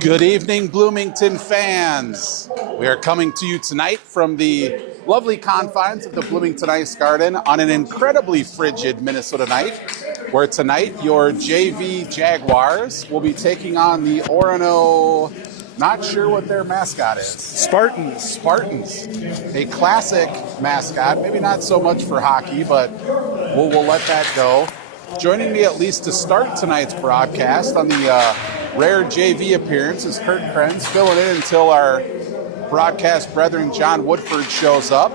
Good evening, Bloomington fans. We are coming to you tonight from the lovely confines of the Bloomington Ice Garden on an incredibly frigid Minnesota night, where tonight your JV Jaguars will be taking on the Orono, not sure what their mascot is. Spartans. A classic mascot, maybe not so much for hockey, but we'll let that go. Joining me at least to start tonight's broadcast on the rare JV appearance is Kurt Krenz, filling in until our broadcast brethren John Woodford shows up.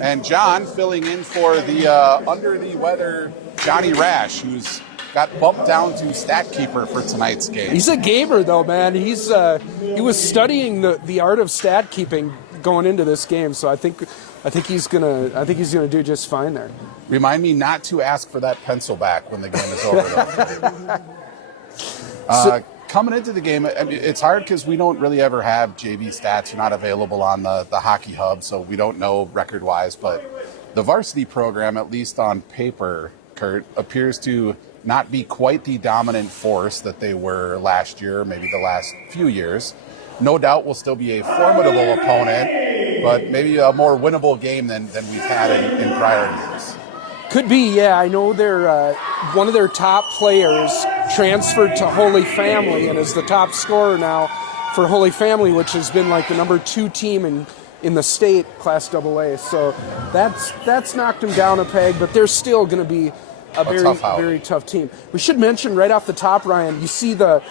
And John filling in for the under the weather Johnny Rash, who's got bumped down to stat keeper for tonight's game. He's a gamer though, man. He was studying the art of stat keeping going into this game, so I think he's gonna do just fine there. Remind me not to ask for that pencil back when the game is over, though. Coming into the game, I mean, it's hard because we don't really ever have JV stats. They're not available on the Hockey Hub, so we don't know record-wise. But the varsity program, at least on paper, Kurt, appears to not be quite the dominant force that they were last year, maybe the last few years. No doubt will still be a formidable opponent, but maybe a more winnable game than we've had in prior years. Could be, yeah. I know they're one of their top players transferred to Holy Family and is the top scorer now for Holy Family, which has been like the number 2 team in the state, Class AA. So that's knocked them down a peg, but they're still going to be a very tough team. We should mention right off the top, Ryan, you see the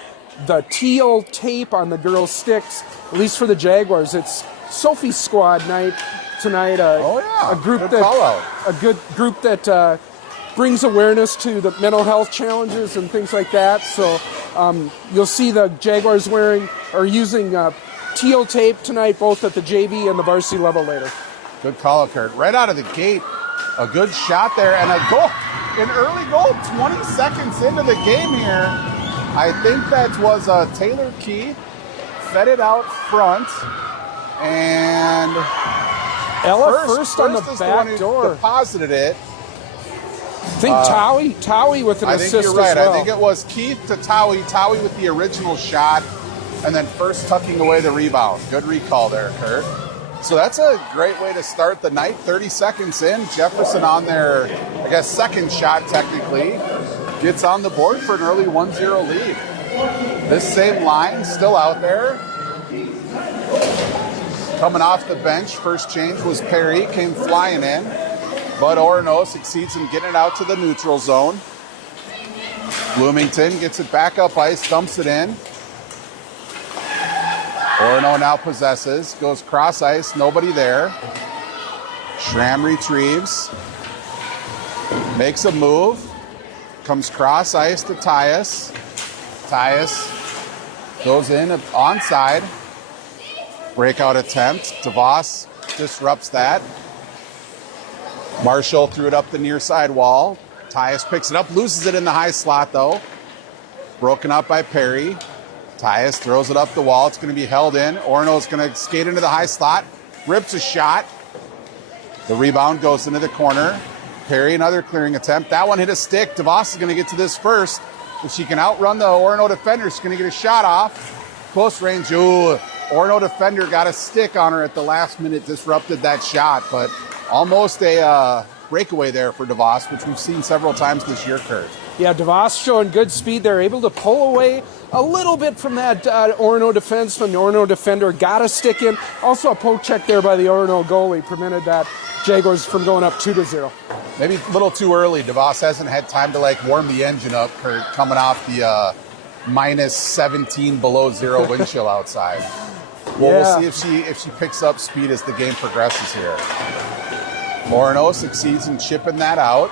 teal tape on the girls' sticks, at least for the Jaguars. It's Sophie's squad night tonight. A group that brings awareness to the mental health challenges and things like that. So you'll see the Jaguars using teal tape tonight, both at the JV and the varsity level later. Good call, Kurt. Right out of the gate, a good shot there and a goal, an early goal, 20 seconds into the game here. I think that was Taylor Key, fed it out front, and Ella first on the back door. Deposited it. I think Towie with an assist. I think you're right. As well. I think it was Keith to Towie with the original shot, and then first tucking away the rebound. Good recall there, Kurt. So that's a great way to start the night. 30 seconds in, Jefferson on their, I guess, second shot technically, gets on the board for an early 1-0 lead. This same line still out there. Coming off the bench, first change was Perry, came flying in, but Orono succeeds in getting it out to the neutral zone. Bloomington gets it back up ice, dumps it in. Orono now possesses, goes cross ice, nobody there. Schramm retrieves, makes a move, comes cross ice to Tyus. Tyus goes in onside. Breakout attempt. DeVos disrupts that. Marshall threw it up the near side wall. Tyus picks it up, loses it in the high slot though. Broken up by Perry. Tyus throws it up the wall. It's going to be held in. Orono's going to skate into the high slot. Rips a shot. The rebound goes into the corner. Perry, another clearing attempt. That one hit a stick. DeVos is going to get to this first. If she can outrun the Orono defender, she's going to get a shot off. Close range. Ooh. Orono defender got a stick on her at the last minute, disrupted that shot, but almost a breakaway there for DeVos, which we've seen several times this year, Kurt. Yeah, DeVos showing good speed. They're able to pull away a little bit from that Orono defenseman. The Orono defender got a stick in. Also a poke check there by the Orono goalie prevented that Jaguars from going up 2-0. Maybe a little too early. DeVos hasn't had time to warm the engine up, Kurt, coming off the minus 17 below zero wind chill outside. Well, we'll see if she picks up speed as the game progresses here. Orono succeeds in chipping that out.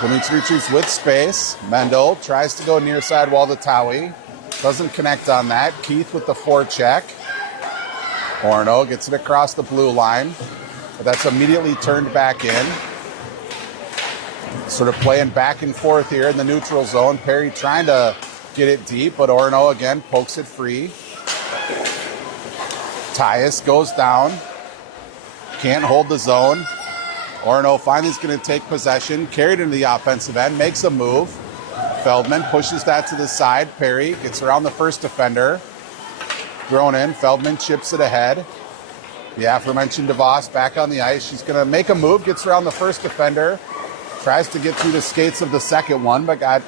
Bloomington retreats with space. Mendel tries to go near side wall to Towie. Doesn't connect on that. Keith with the forecheck. Orono gets it across the blue line. But that's immediately turned back in. Sort of playing back and forth here in the neutral zone. Perry trying to get it deep, but Orono again pokes it free. Tyus goes down. Can't hold the zone. Orono finally is going to take possession. Carried into the offensive end. Makes a move. Feldman pushes that to the side. Perry gets around the first defender. Thrown in. Feldman chips it ahead. The aforementioned DeVos back on the ice. She's going to make a move, gets around the first defender. Tries to get through the skates of the second one, but got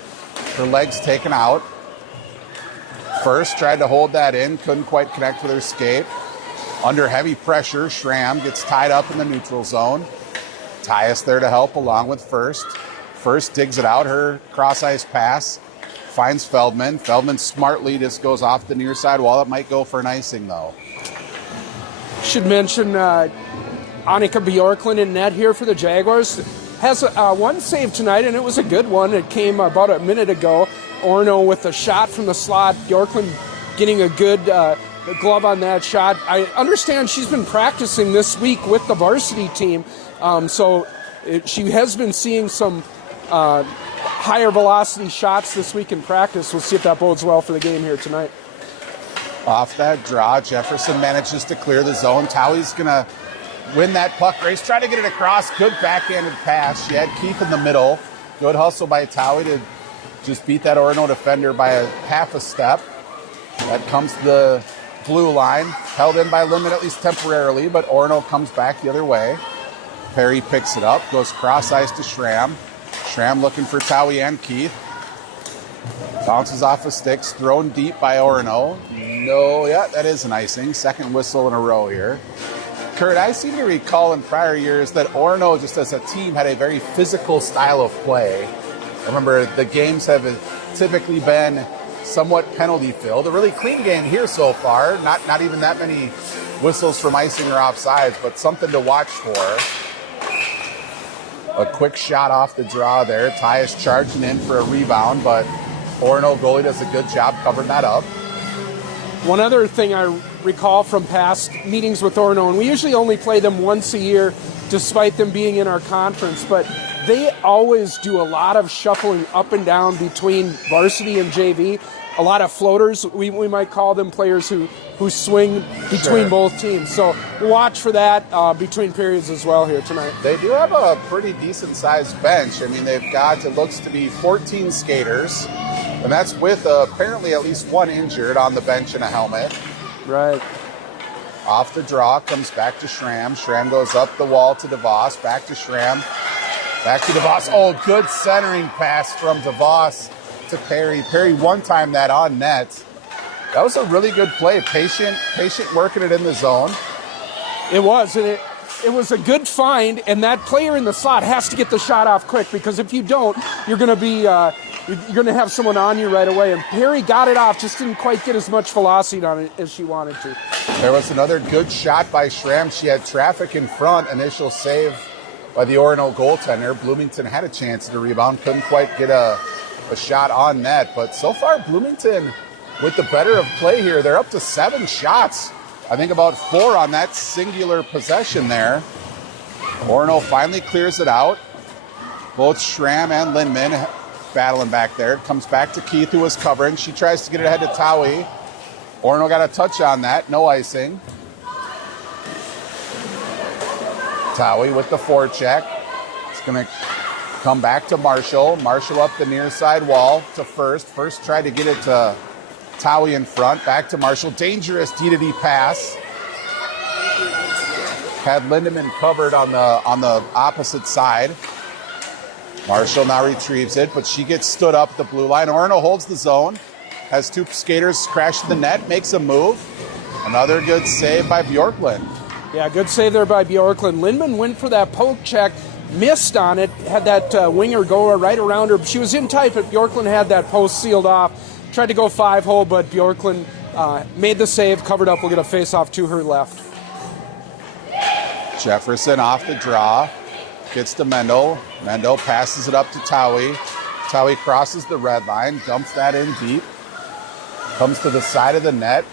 her legs taken out. First tried to hold that in, couldn't quite connect with her skate. Under heavy pressure, Schramm gets tied up in the neutral zone. Tyus there to help along with First. First digs it out, her cross-ice pass. Finds Feldman. Feldman smartly just goes off the near side wall. It might go for an icing, though. Should mention Annika Bjorklund in net here for the Jaguars. Has one save tonight, and it was a good one. It came about a minute ago. Orono with a shot from the slot. Bjorklund getting a good glove on that shot. I understand she's been practicing this week with the varsity team, she has been seeing some higher velocity shots this week in practice. We'll see if that bodes well for the game here tonight. Off that draw, Jefferson manages to clear the zone. Towie's going to win that puck race. Try to get it across. Good backhanded pass. She had Keith in the middle. Good hustle by Towie to just beat that Orono defender by a half a step. That comes to the blue line. Held in by Lindman at least temporarily, but Orono comes back the other way. Perry picks it up. Goes cross ice to Schramm. Schramm looking for Towie and Keith. Bounces off of sticks. Thrown deep by Orono. No, yeah, that is an icing. Second whistle in a row here. Kurt, I seem to recall in prior years that Orono, just as a team, had a very physical style of play. I remember the games have typically been somewhat penalty-filled. A really clean game here so far. Not even that many whistles from icing or offsides, but something to watch for. A quick shot off the draw there. Tyus charging in for a rebound, but Orono goalie does a good job covering that up. One other thing I recall from past meetings with Orono, and we usually only play them once a year despite them being in our conference, but they always do a lot of shuffling up and down between varsity and JV. A lot of floaters, we might call them, players who swing between both teams. So watch for that between periods as well here tonight. They do have a pretty decent-sized bench. I mean, they've got, it looks to be 14 skaters, and that's with apparently at least one injured on the bench and a helmet. Right. Off the draw, comes back to Schramm. Schramm goes up the wall to DeVos, back to Schramm, back to DeVos. Oh, good centering pass from DeVos to Perry. Perry one-time that on net. That was a really good play. Patient working it in the zone. It was, and it was a good find, and that player in the slot has to get the shot off quick, because if you don't, you're going to have someone on you right away. And Perry got it off, just didn't quite get as much velocity on it as she wanted to. There was another good shot by Schramm. She had traffic in front. Initial save by the Orono goaltender. Bloomington had a chance to rebound, couldn't quite get a shot on net. But so far, Bloomington with the better of play here. They're up to 7 shots. I think about 4 on that singular possession there. Orono finally clears it out. Both Schramm and Lindman battling back there. It comes back to Keith, who was covering. She tries to get it ahead to Towie. Orono got a touch on that. No icing. Towie with the forecheck. It's going to come back to Marshall. Marshall up the near side wall to First. First tried to get it to Towie in front. Back to Marshall. Dangerous D-to-D pass. Had Lindemann covered on the opposite side. Marshall now retrieves it, but she gets stood up at the blue line. Orono holds the zone. Has 2 skaters crash the net. Makes a move. Another good save by Bjorklund. Yeah, good save there by Bjorklund. Lindman went for that poke check. Missed on it. Had that winger go right around her. She was in tight, but Bjorklund had that post sealed off. Tried to go 5-hole, but Bjorklund made the save, covered up. We'll get a face-off to her left. Jefferson off the draw. Gets to Mendel. Mendel passes it up to Towie. Towie crosses the red line. Dumps that in deep. Comes to the side of the net.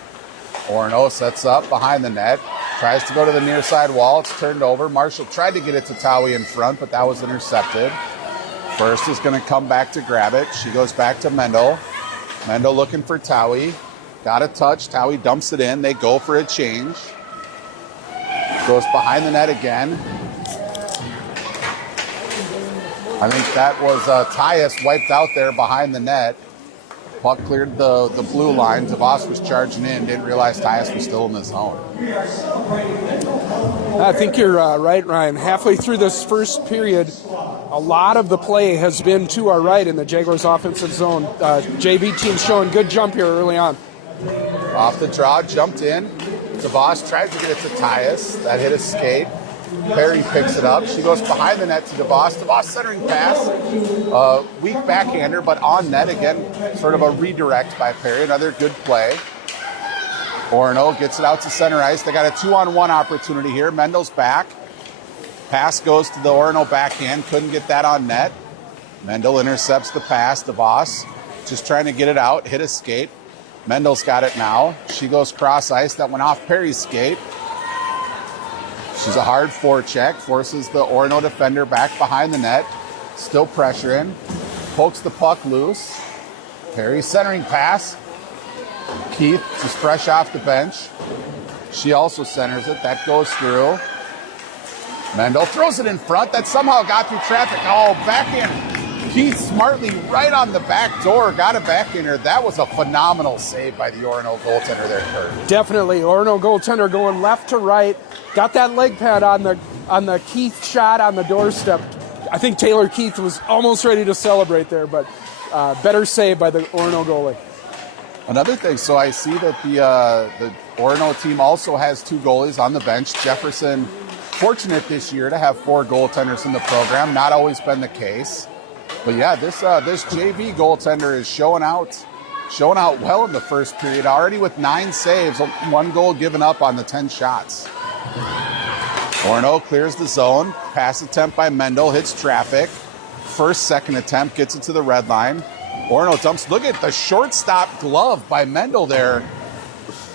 Orono sets up behind the net. Tries to go to the near side wall. It's turned over. Marshall tried to get it to Towie in front, but that was intercepted. First is going to come back to grab it. She goes back to Mendel. Mendel looking for Towie. Got a touch. Towie dumps it in. They go for a change. Goes behind the net again. I think that was Tyus wiped out there behind the net. Puck cleared the blue line. DeVos was charging in. Didn't realize Tyus was still in the zone. I think you're right, Ryan. Halfway through this first period, a lot of the play has been to our right in the Jaguars' offensive zone. JV team showing good jump here early on. Off the draw, jumped in. DeVos tried to get it to Tyus. That hit his skate. Perry picks it up. She goes behind the net to DeVos. DeVos centering pass. Weak backhander, but on net again. Sort of a redirect by Perry. Another good play. Orono gets it out to center ice. They got a 2-on-1 opportunity here. Mendel's back. Pass goes to the Orono backhand. Couldn't get that on net. Mendel intercepts the pass. DeVos just trying to get it out. Hit a skate. Mendel's got it now. She goes cross ice. That went off Perry's skate. She's a hard forecheck. Forces the Orono defender back behind the net. Still pressuring. Pokes the puck loose. Perry centering pass. Keith just fresh off the bench. She also centers it. That goes through. Mendel throws it in front. That somehow got through traffic. Oh, backhand. Keith smartly right on the back door. Got a backhander. That was a phenomenal save by the Orono goaltender there, Kurt. Definitely. Orono goaltender going left to right. Got that leg pad on the Keith shot on the doorstep. I think Taylor Keith was almost ready to celebrate there, but better save by the Orono goalie. Another thing, so I see that the Orono team also has 2 goalies on the bench. Jefferson, fortunate this year to have 4 goaltenders in the program. Not always been the case. But yeah, this JV goaltender is showing out well in the first period. Already with 9 saves, 1 goal given up on the 10 shots. Orono clears the zone. Pass attempt by Mendel, hits traffic. Second attempt, gets it to the red line. Orono dumps. Look at the shortstop glove by Mendel there.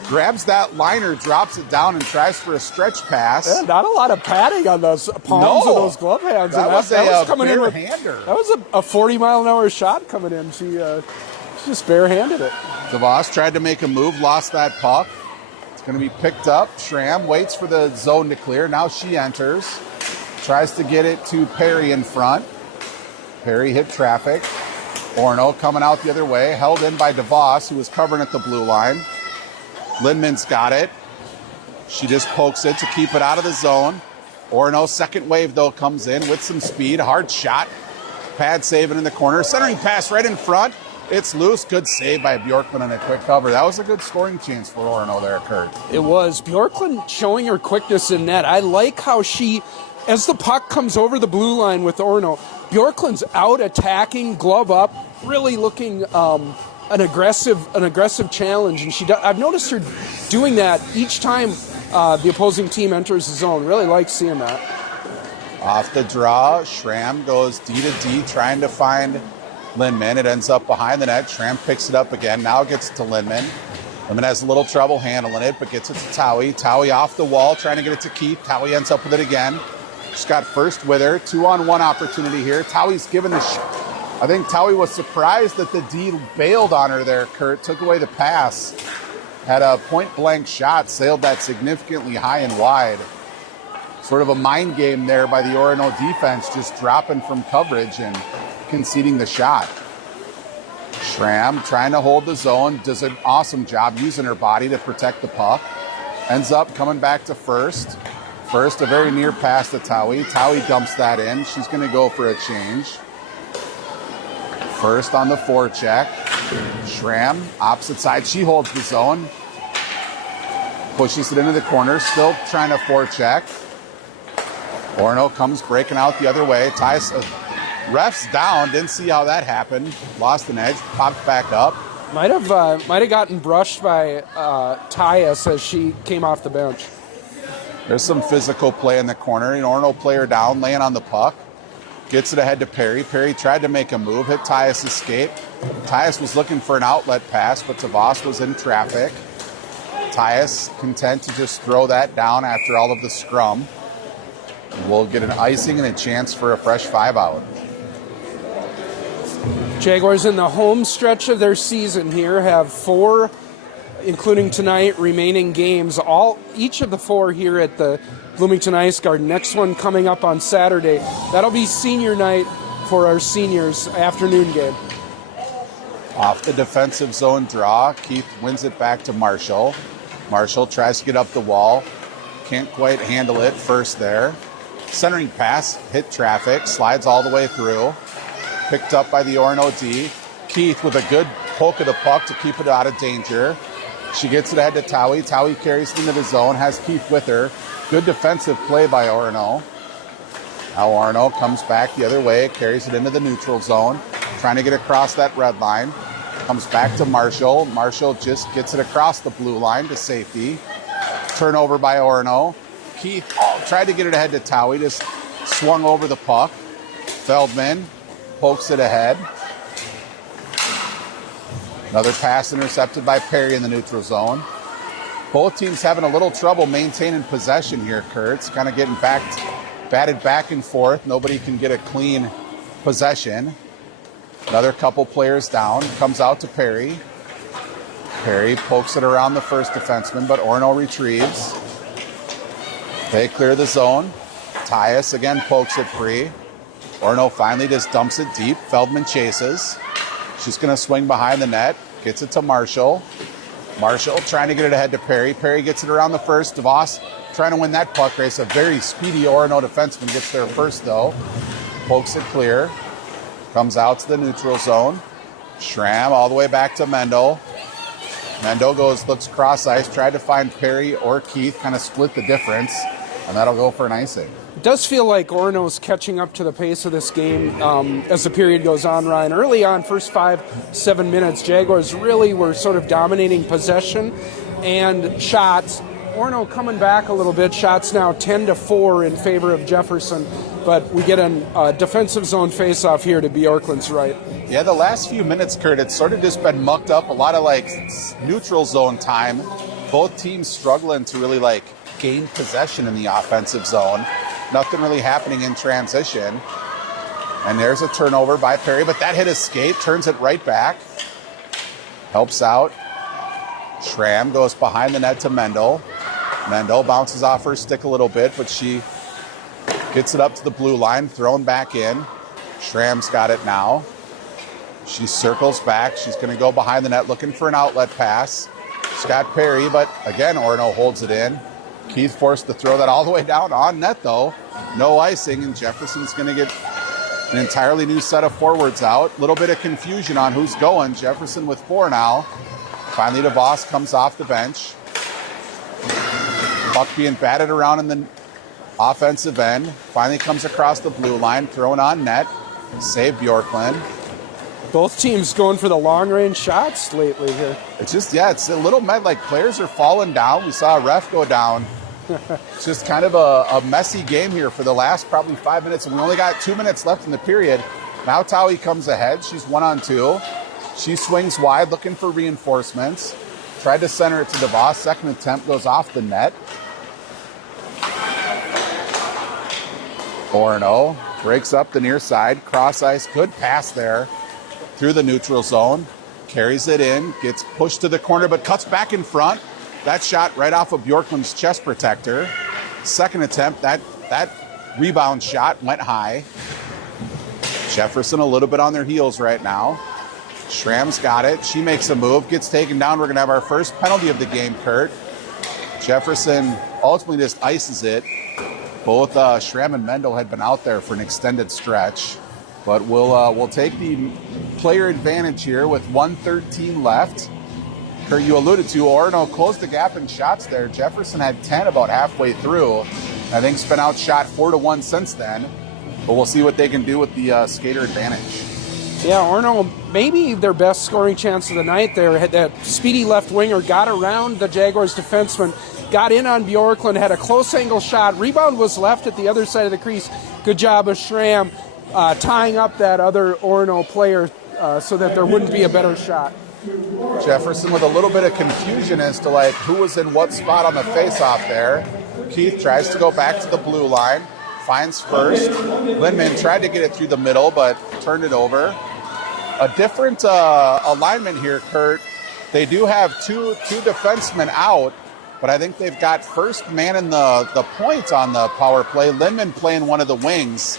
Grabs that liner, drops it down, and tries for a stretch pass. Yeah, not a lot of padding on those palms of those glove hands. That was coming in with hander. That was a 40-mile-an-hour shot coming in. She just barehanded it. DeVos tried to make a move, lost that puck. It's going to be picked up. Schramm waits for the zone to clear. Now she enters. Tries to get it to Perry in front. Perry hit traffic. Orono coming out the other way, held in by DeVos, who was covering at the blue line. Lindman's got it. She just pokes it to keep it out of the zone. Orono, second wave, though, comes in with some speed. Hard shot. Pad saving in the corner. Centering pass right in front. It's loose. Good save by Bjorklund on a quick cover. That was a good scoring chance for Orono there, Kurt. It was. Bjorklund showing her quickness in net. I like how she, as the puck comes over the blue line with Orono, Bjorklund's out attacking, glove up, really looking an aggressive challenge, and I've noticed her doing that each time the opposing team enters the zone. Really like seeing that. Off the draw, Schramm goes D to D, trying to find Lindman. It ends up behind the net. Schramm picks it up again. Now gets it to Lindman. Lindman has a little trouble handling it, but gets it to Towie. Towie off the wall, trying to get it to Keith. Towie ends up with it again. She's got first with her. 2-on-1 opportunity here. Towie's given the I think Towie was surprised that the D bailed on her there, Kurt. Took away the pass. Had a point-blank shot. Sailed that significantly high and wide. Sort of a mind game there by the Orono defense, just dropping from coverage and conceding the shot. Schramm trying to hold the zone. Does an awesome job using her body to protect the puck. Ends up coming back to first. First, a very near pass to Towie. Towie dumps that in. She's going to go for a change. First on the forecheck. Schramm, opposite side. She holds the zone. Pushes it into the corner. Still trying to forecheck. Orono comes breaking out the other way. Ref's down. Didn't see how that happened. Lost an edge. Popped back up. Might have gotten brushed by Tyus as she came off the bench. There's some physical play in the corner. An Orono player down, laying on the puck. Gets it ahead to Perry. Perry tried to make a move, hit Tyus' skate. Tyus was looking for an outlet pass, but DeVos was in traffic. Tyus content to just throw that down after all of the scrum. We'll get an icing and a chance for a fresh 5-out. Jaguars in the home stretch of their season here have 4, including tonight, remaining games. Each of the 4 here at the Bloomington Ice Garden. Next one coming up on Saturday. That'll be senior night for our seniors afternoon game. Off the defensive zone draw, Keith wins it back to Marshall. Marshall tries to get up the wall. Can't quite handle it first there. Centering pass, hit traffic, slides all the way through. Picked up by the Orono D. Keith with a good poke of the puck to keep it out of danger. She gets it ahead to Towie. Towie carries it into the zone, has Keith with her. Good defensive play by Orono. Now Orono comes back the other way, carries it into the neutral zone, trying to get across that red line. Comes back to Marshall. Marshall just gets it across the blue line to safety. Turnover by Orono. Keith tried to get it ahead to Towie, just swung over the puck. Feldman pokes it ahead. Another pass intercepted by Perry in the neutral zone. Both teams having a little trouble maintaining possession here, Kurtz. Kind of getting batted back and forth. Nobody can get a clean possession. Another couple players down. Comes out to Perry. Perry pokes it around the first defenseman, but Orono retrieves. They clear the zone. Tyus again pokes it free. Orono finally just dumps it deep. Feldman chases. She's going to swing behind the net. Gets it to Marshall. Marshall trying to get it ahead to Perry. Perry gets it around the first. DeVos trying to win that puck race. A very speedy Orono defenseman gets there first, though. Pokes it clear. Comes out to the neutral zone. Schramm all the way back to Mendel. Mendel looks cross ice. Tried to find Perry or Keith. Kind of split the difference. And that'll go for an icing. It does feel like Orono's catching up to the pace of this game as the period goes on, Ryan. Early on, first 5-7 minutes, Jaguars really were sort of dominating possession and shots. Orono coming back a little bit. Shots now 10-4 in favor of Jefferson. But we get a defensive zone face-off here to Bjorklund's right. Yeah, the last few minutes, Kurt, it's sort of just been mucked up. A lot of, neutral zone time. Both teams struggling to really, gain possession in the offensive zone. Nothing really happening in transition. And there's a turnover by Perry, but that hit his skate, turns it right back. Helps out. Schramm goes behind the net to Mendel. Mendel bounces off her stick a little bit, but she gets it up to the blue line, thrown back in. Schramm's got it now. She circles back. She's going to go behind the net looking for an outlet pass. She's got Perry, but again, Orono holds it in. Keith forced to throw that all the way down on net, though. No icing, and Jefferson's going to get an entirely new set of forwards out. A little bit of confusion on who's going. Jefferson with 4 now. Finally, DeVos comes off the bench. Puck being batted around in the offensive end. Finally comes across the blue line, thrown on net. Save Bjorklund. Both teams going for the long-range shots lately here. It's a little players are falling down. We saw a ref go down. It's just kind of a messy game here for the last probably 5 minutes, and we only got 2 minutes left in the period. Now Towie comes ahead. She's 1-on-2. She swings wide, looking for reinforcements. Tried to center it to DeVos. Second attempt goes off the net. Orono breaks up the near side. Cross ice, good pass there through the neutral zone. Carries it in, gets pushed to the corner, but cuts back in front. That shot right off of Bjorklund's chest protector. Second attempt, that rebound shot went high. Jefferson a little bit on their heels right now. Schramm's got it. She makes a move, gets taken down. We're going to have our first penalty of the game, Kurt. Jefferson ultimately just ices it. Both Schramm and Mendel had been out there for an extended stretch. But we'll take the player advantage here with 1:13 left. Kurt, you alluded to, Orono closed the gap in shots there. Jefferson had 10 about halfway through. I think it's been outshot 4-1 since then. But we'll see what they can do with the skater advantage. Yeah, Orono, maybe their best scoring chance of the night there. Had that speedy left winger, got around the Jaguars defenseman, got in on Bjorklund, had a close angle shot. Rebound was left at the other side of the crease. Good job of Schramm tying up that other Orono player so that there wouldn't be a better shot. Jefferson with a little bit of confusion as to who was in what spot on the face-off there. Keith tries to go back to the blue line, finds first. Lindman tried to get it through the middle, but turned it over. A different alignment here, Kurt. They do have two defensemen out, but I think they've got first man in the point on the power play. Lindman playing one of the wings.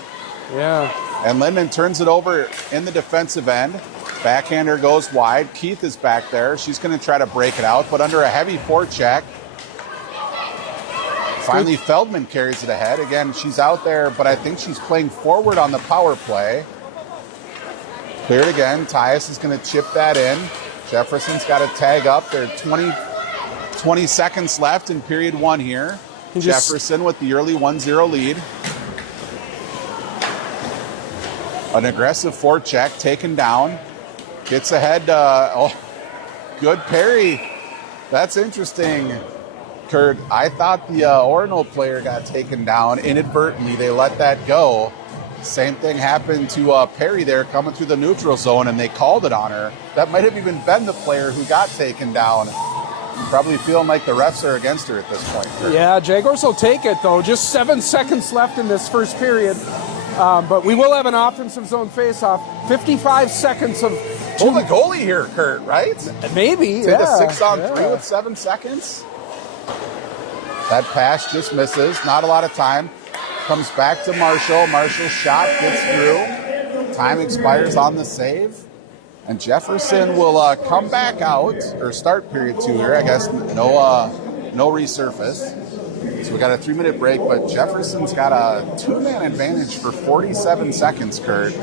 Yeah. And Linden turns it over in the defensive end. Backhander goes wide. Keith is back there. She's going to try to break it out, but under a heavy forecheck. Finally, Feldman carries it ahead. Again, she's out there, but I think she's playing forward on the power play. Cleared again. Tyus is going to chip that in. Jefferson's got to tag up. There are 20 seconds left in period 1 here. Jefferson with the early 1-0 lead. An aggressive forecheck taken down. Gets ahead. Good parry. That's interesting, Kurt. I thought the Orono player got taken down inadvertently. They let that go. Same thing happened to Perry there coming through the neutral zone, and they called it on her. That might have even been the player who got taken down. Probably feeling like the refs are against her at this point, Kurt. Yeah, Jaguars will take it, though. Just 7 seconds left in this first period. But we will have an offensive zone face-off. 55 seconds of... Hold the goalie here, Kurt, right? Maybe, Take a 6-on-3 with 7 seconds. That pass just misses. Not a lot of time. Comes back to Marshall. Marshall's shot gets through. Time expires on the save. And Jefferson will come back out, or start period 2 here. I guess no resurface. So we got a 3-minute break, but Jefferson's got a 2-man advantage for 47 seconds, Kurt.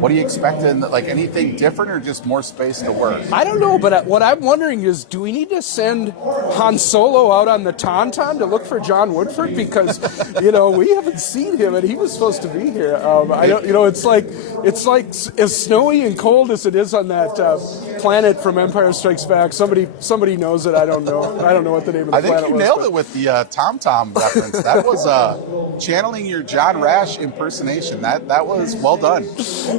What are you expecting? Like anything different or just more space to work? I don't know, but what I'm wondering is, do we need to send Han Solo out on the Tauntaun to look for John Woodford? Because, we haven't seen him, and he was supposed to be here. I don't, it's like as snowy and cold as it is on that planet from Empire Strikes Back. Somebody knows it. I don't know. I don't know what the name of the planet was. I think you nailed it with the Tom reference. That was channeling your John Rash impersonation. That was well done.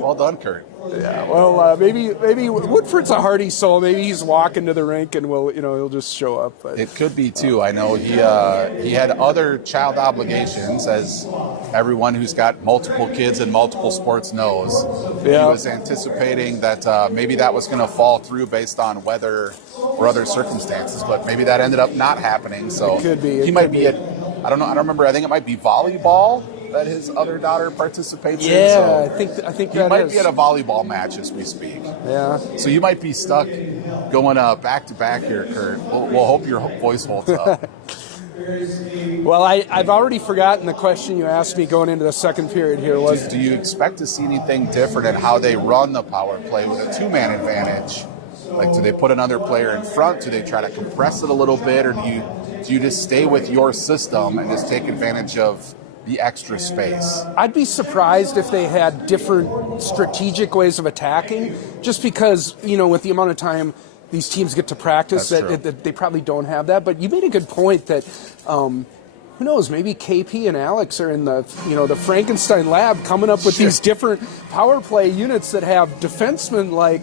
Well done, Kurt. Yeah, well, maybe Woodford's a hardy soul. Maybe he's walking to the rink and he'll just show up. But. It could be too. I know he had other child obligations, as everyone who's got multiple kids in multiple sports knows. Yeah. He was anticipating that maybe that was going to fall through based on weather or other circumstances, but maybe that ended up not happening. So it could be. He might be at, I don't know. I don't remember. I think it might be volleyball that his other daughter participates in. Yeah, so I think he might be at a volleyball match as we speak. Yeah. So you might be stuck going back to back here, Kurt. We'll hope your voice holds up. Well, I've already forgotten the question you asked me going into the second period here. Do you expect to see anything different in how they run the power play with a 2-man advantage? Like, do they put another player in front? Do they try to compress it a little bit? Or do you just stay with your system and just take advantage of the extra space? I'd be surprised if they had different strategic ways of attacking, just because, with the amount of time these teams get to practice, that they probably don't have that. But you made a good point that, who knows, maybe KP and Alex are in the Frankenstein lab coming up with these different power play units that have defensemen like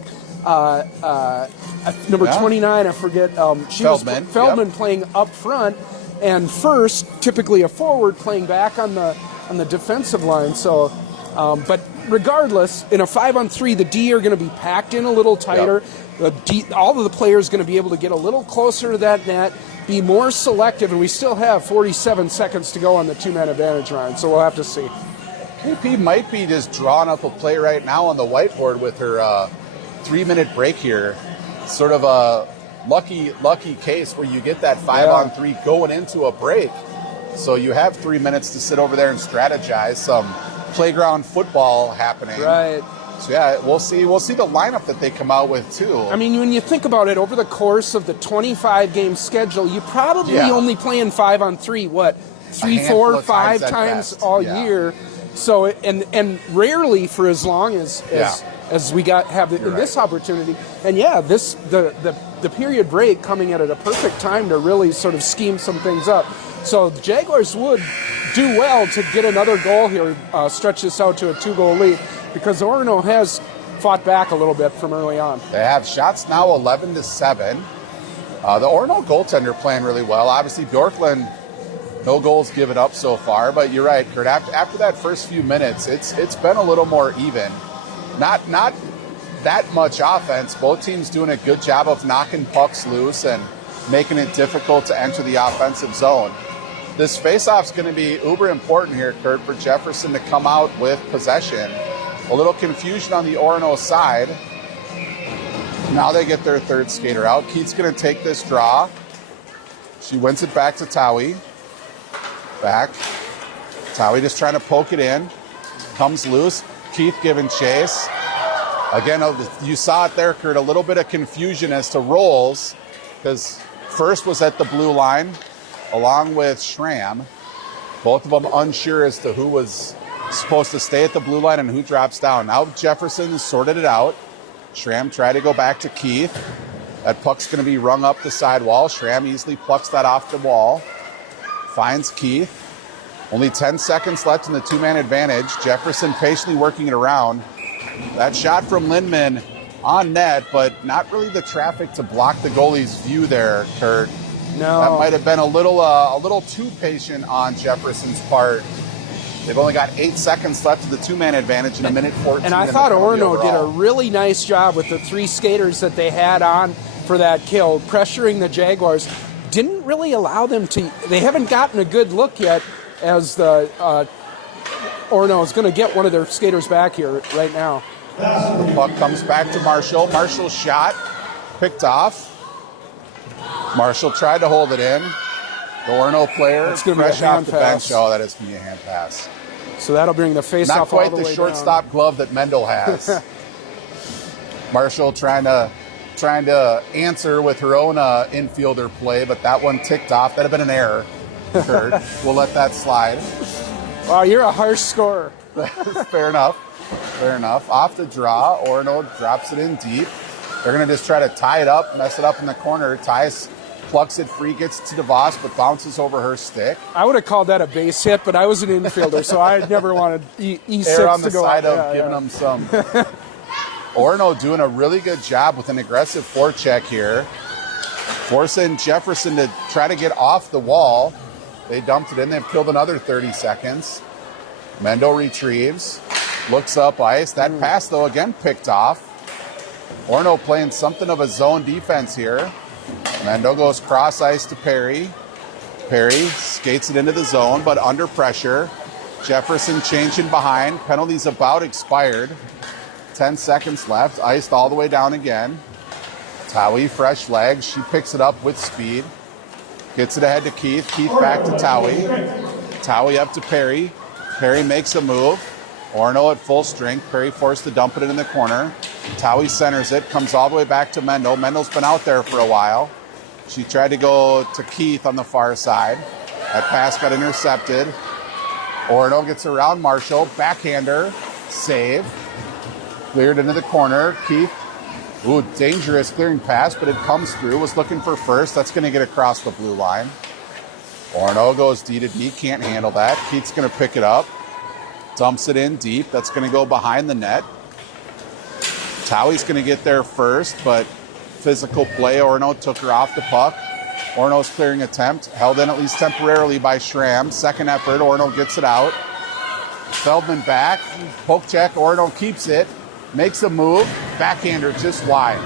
number 29, I forget. Feldman playing up front, and first, typically a forward playing back on the defensive line. So, but regardless, in a 5-on-3, the D are going to be packed in a little tighter. Yep. All of the players going to be able to get a little closer to that net, be more selective, and we still have 47 seconds to go on the 2-man advantage round. So we'll have to see. KP might be just drawing up a play right now on the whiteboard with her 3-minute break here. Sort of a lucky case where you get that 5-on-3 going into a break. So you have 3 minutes to sit over there and strategize some playground football happening. Right. So yeah, we'll see the lineup that they come out with too. I mean, when you think about it, over the course of the 25-game schedule, you probably only playing 5-on-3, 3, 4, 5 times all year. So and rarely for as long as we have in this opportunity. And the period break coming at a perfect time to really sort of scheme some things up. So the Jaguars would do well to get another goal here, stretch this out to a 2-goal lead, because Orono has fought back a little bit from early on. They have shots now 11-7. The Orono goaltender playing really well. Obviously, Bjorklund, no goals given up so far, but you're right, Kurt. After that first few minutes, it's been a little more even. Not that much offense. Both teams doing a good job of knocking pucks loose and making it difficult to enter the offensive zone. This faceoff's going to be uber important here, Kurt, for Jefferson to come out with possession A little confusion on the Orono side. Now they get their third skater out. Keith's going to take this draw. She wins it back to Towie. Back. Towie just trying to poke it in. Comes loose. Keith giving chase. Again, you saw it there, Kurt, a little bit of confusion as to roles, because first was at the blue line along with Schramm. Both of them unsure as to who was supposed to stay at the blue line and who drops down. Now Jefferson sorted it out. Schramm tried to go back to Keith. That puck's going to be rung up the sidewall. Schramm easily plucks that off the wall. Finds Keith. Only 10 seconds left in the two-man advantage. Jefferson patiently working it around. That shot from Lindman on net, but not really the traffic to block the goalie's view there, Kurt. No. That might have been a little too patient on Jefferson's part. They've only got 8 seconds left of the two-man advantage in a minute 14. And I thought Orono did a really nice job with the 3 skaters that they had on for that kill, pressuring the Jaguars. Didn't really allow them to. They haven't gotten a good look yet, as the Orono is going to get one of their skaters back here right now. The puck comes back to Marshall. Marshall's shot picked off. Marshall tried to hold it in. The Orono player fresh off the bench. Oh, that is going to be a hand pass. So that'll bring the face Not off quite all the the way shortstop down. glove that Mendel has. Marshall trying to answer with her own infielder play, but that one ticked off. That'd have been an error, Kurt. We'll let that slide. Wow, you're a harsh scorer. Fair enough. Fair enough. Off the draw, Orono drops it in deep. They're going to just try to tie it up, mess it up in the corner. Tice plucks it free, gets to DeVos, but bounces over her stick. I would have called that a base hit, but I was an infielder, so I never wanted E6 Err on the to go side up. of giving them some. Orono doing a really good job with an aggressive forecheck here. Forcing Jefferson to try to get off the wall. They dumped it in. They've killed another 30 seconds. Mendel retrieves. Looks up ice. That pass, though, again picked off. Orono playing something of a zone defense here. Mendel goes cross ice to Perry. Perry skates it into the zone, but under pressure. Jefferson changing behind. Penalty's about expired. 10 seconds left. Iced all the way down again. Towie, fresh legs. She picks it up with speed. Gets it ahead to Keith. Keith back to Towie. Towie up to Perry. Perry makes a move. Orono at full strength. Perry forced to dump it in the corner. Towie centers it. Comes all the way back to Mendel. Mendel's been out there for a while. She tried to go to Keith on the far side. That pass got intercepted. Orono gets around Marshall. Backhander. Save. Cleared into the corner. Keith. Ooh, dangerous clearing pass, but it comes through. Was looking for first. That's going to get across the blue line. Orono goes D to D. Can't handle that. Keith's going to pick it up. Dumps it in deep. That's going to go behind the net. Towie's going to get there first, but physical play. Orono took her off the puck. Orono's clearing attempt. Held in at least temporarily by Schramm. Second effort. Orono gets it out. Feldman back. Poke check. Orono keeps it. Makes a move. Backhander just wide.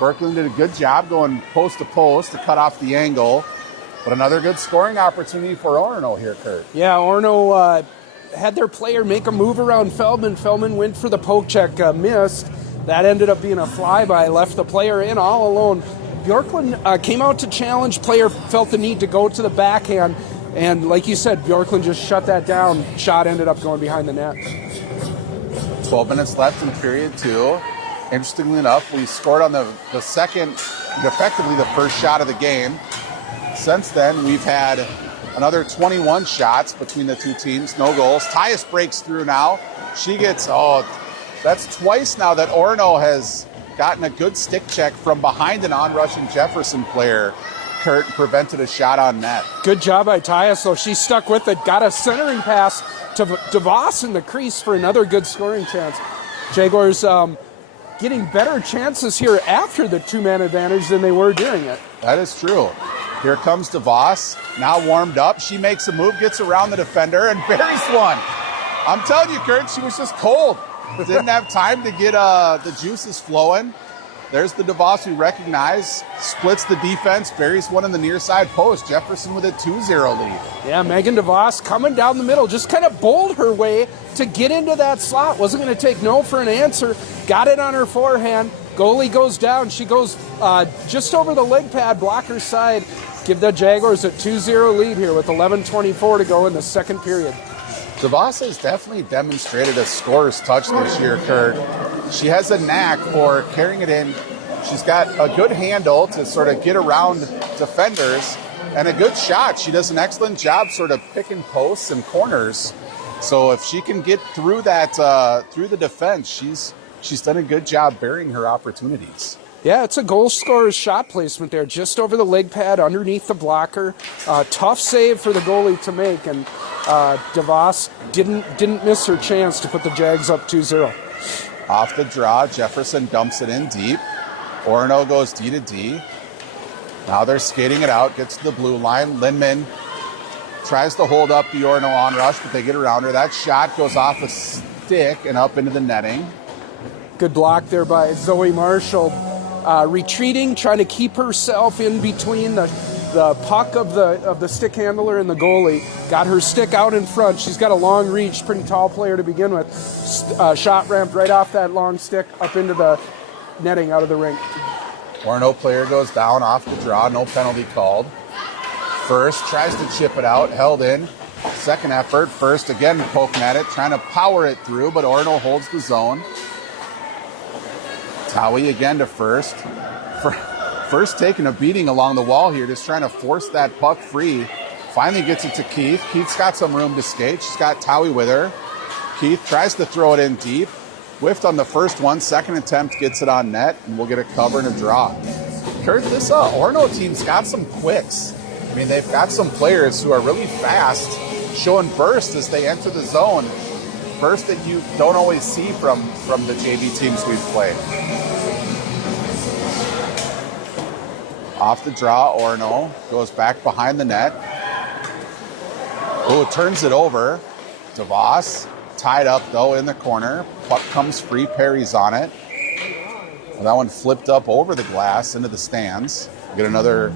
Berkland did a good job going post to post to cut off the angle. But another good scoring opportunity for Orono here, Kurt. Yeah, Orono had their player make a move around Feldman. Feldman went for the poke check, missed. That ended up being a flyby, left the player in all alone. Bjorklund came out to challenge. Player felt the need to go to the backhand. And like you said, Bjorklund just shut that down. Shot ended up going behind the net. 12 minutes left in period 2. Interestingly enough, we scored on the second, effectively the first shot of the game. Since then, we've had another 21 shots between the two teams, no goals. Tyus breaks through now. She gets, that's twice now that Orono has gotten a good stick check from behind an on-rushing Jefferson player. Kurt prevented a shot on net. Good job by Tyus, though. She stuck with it, got a centering pass to DeVos in the crease for another good scoring chance. Jaguars getting better chances here after the two-man advantage than they were during it. That is true. Here comes DeVos, now warmed up. She makes a move, gets around the defender, and buries one. I'm telling you, Kurt, she was just cold. Didn't have time to get the juices flowing. There's the DeVos we recognize. Splits the defense, buries one in the near side post. Jefferson with a 2-0 lead. Yeah, Megan DeVos coming down the middle, just kind of bowled her way to get into that slot. Wasn't going to take no for an answer. Got it on her forehand. Goalie goes down. She goes just over the leg pad, blocker side. Give the Jaguars a 2-0 lead here with 11:24 to go in the second period. DeVos has definitely demonstrated a scorer's touch this year, Kurt. She has a knack for carrying it in. She's got a good handle to sort of get around defenders and a good shot. She does an excellent job sort of picking posts and corners. So if she can get through that, through the defense, she's done a good job burying her opportunities. Yeah, it's a goal scorer's shot placement there, just over the leg pad, underneath the blocker. Tough save for the goalie to make, and DeVos didn't miss her chance to put the Jags up 2-0. Off the draw, Jefferson dumps it in deep. Orono goes D to D. Now they're skating it out, gets to the blue line. Lindman tries to hold up the Orono onrush, but they get around her. That shot goes off a stick and up into the netting. Good block there by Zoe Marshall. Retreating, trying to keep herself in between the puck of the stick handler and the goalie. Got her stick out in front. She's got a long reach, pretty tall player to begin with. Shot ramped right off that long stick up into the netting out of the rink. Orono player goes down off the draw, no penalty called. First tries to chip it out, held in. Second effort, First again poking at it, trying to power it through, but Orono holds the zone. Towie again to First. First taking a beating along the wall here, just trying to force that puck free. Finally gets it to Keith. Keith's got some room to skate. She's got Towie with her. Keith tries to throw it in deep. Whiffed on the first one. Second attempt gets it on net, and we'll get a cover and a draw. Kurt, this Orono team's got some quicks. I mean, they've got some players who are really fast, showing burst as they enter the zone. Burst that you don't always see from the JV teams we've played. Off the draw, Orono goes back behind the net. Oh, turns it over. DeVos tied up, though, in the corner. Puck comes free. Perry's on it. Well, that one flipped up over the glass into the stands. Get another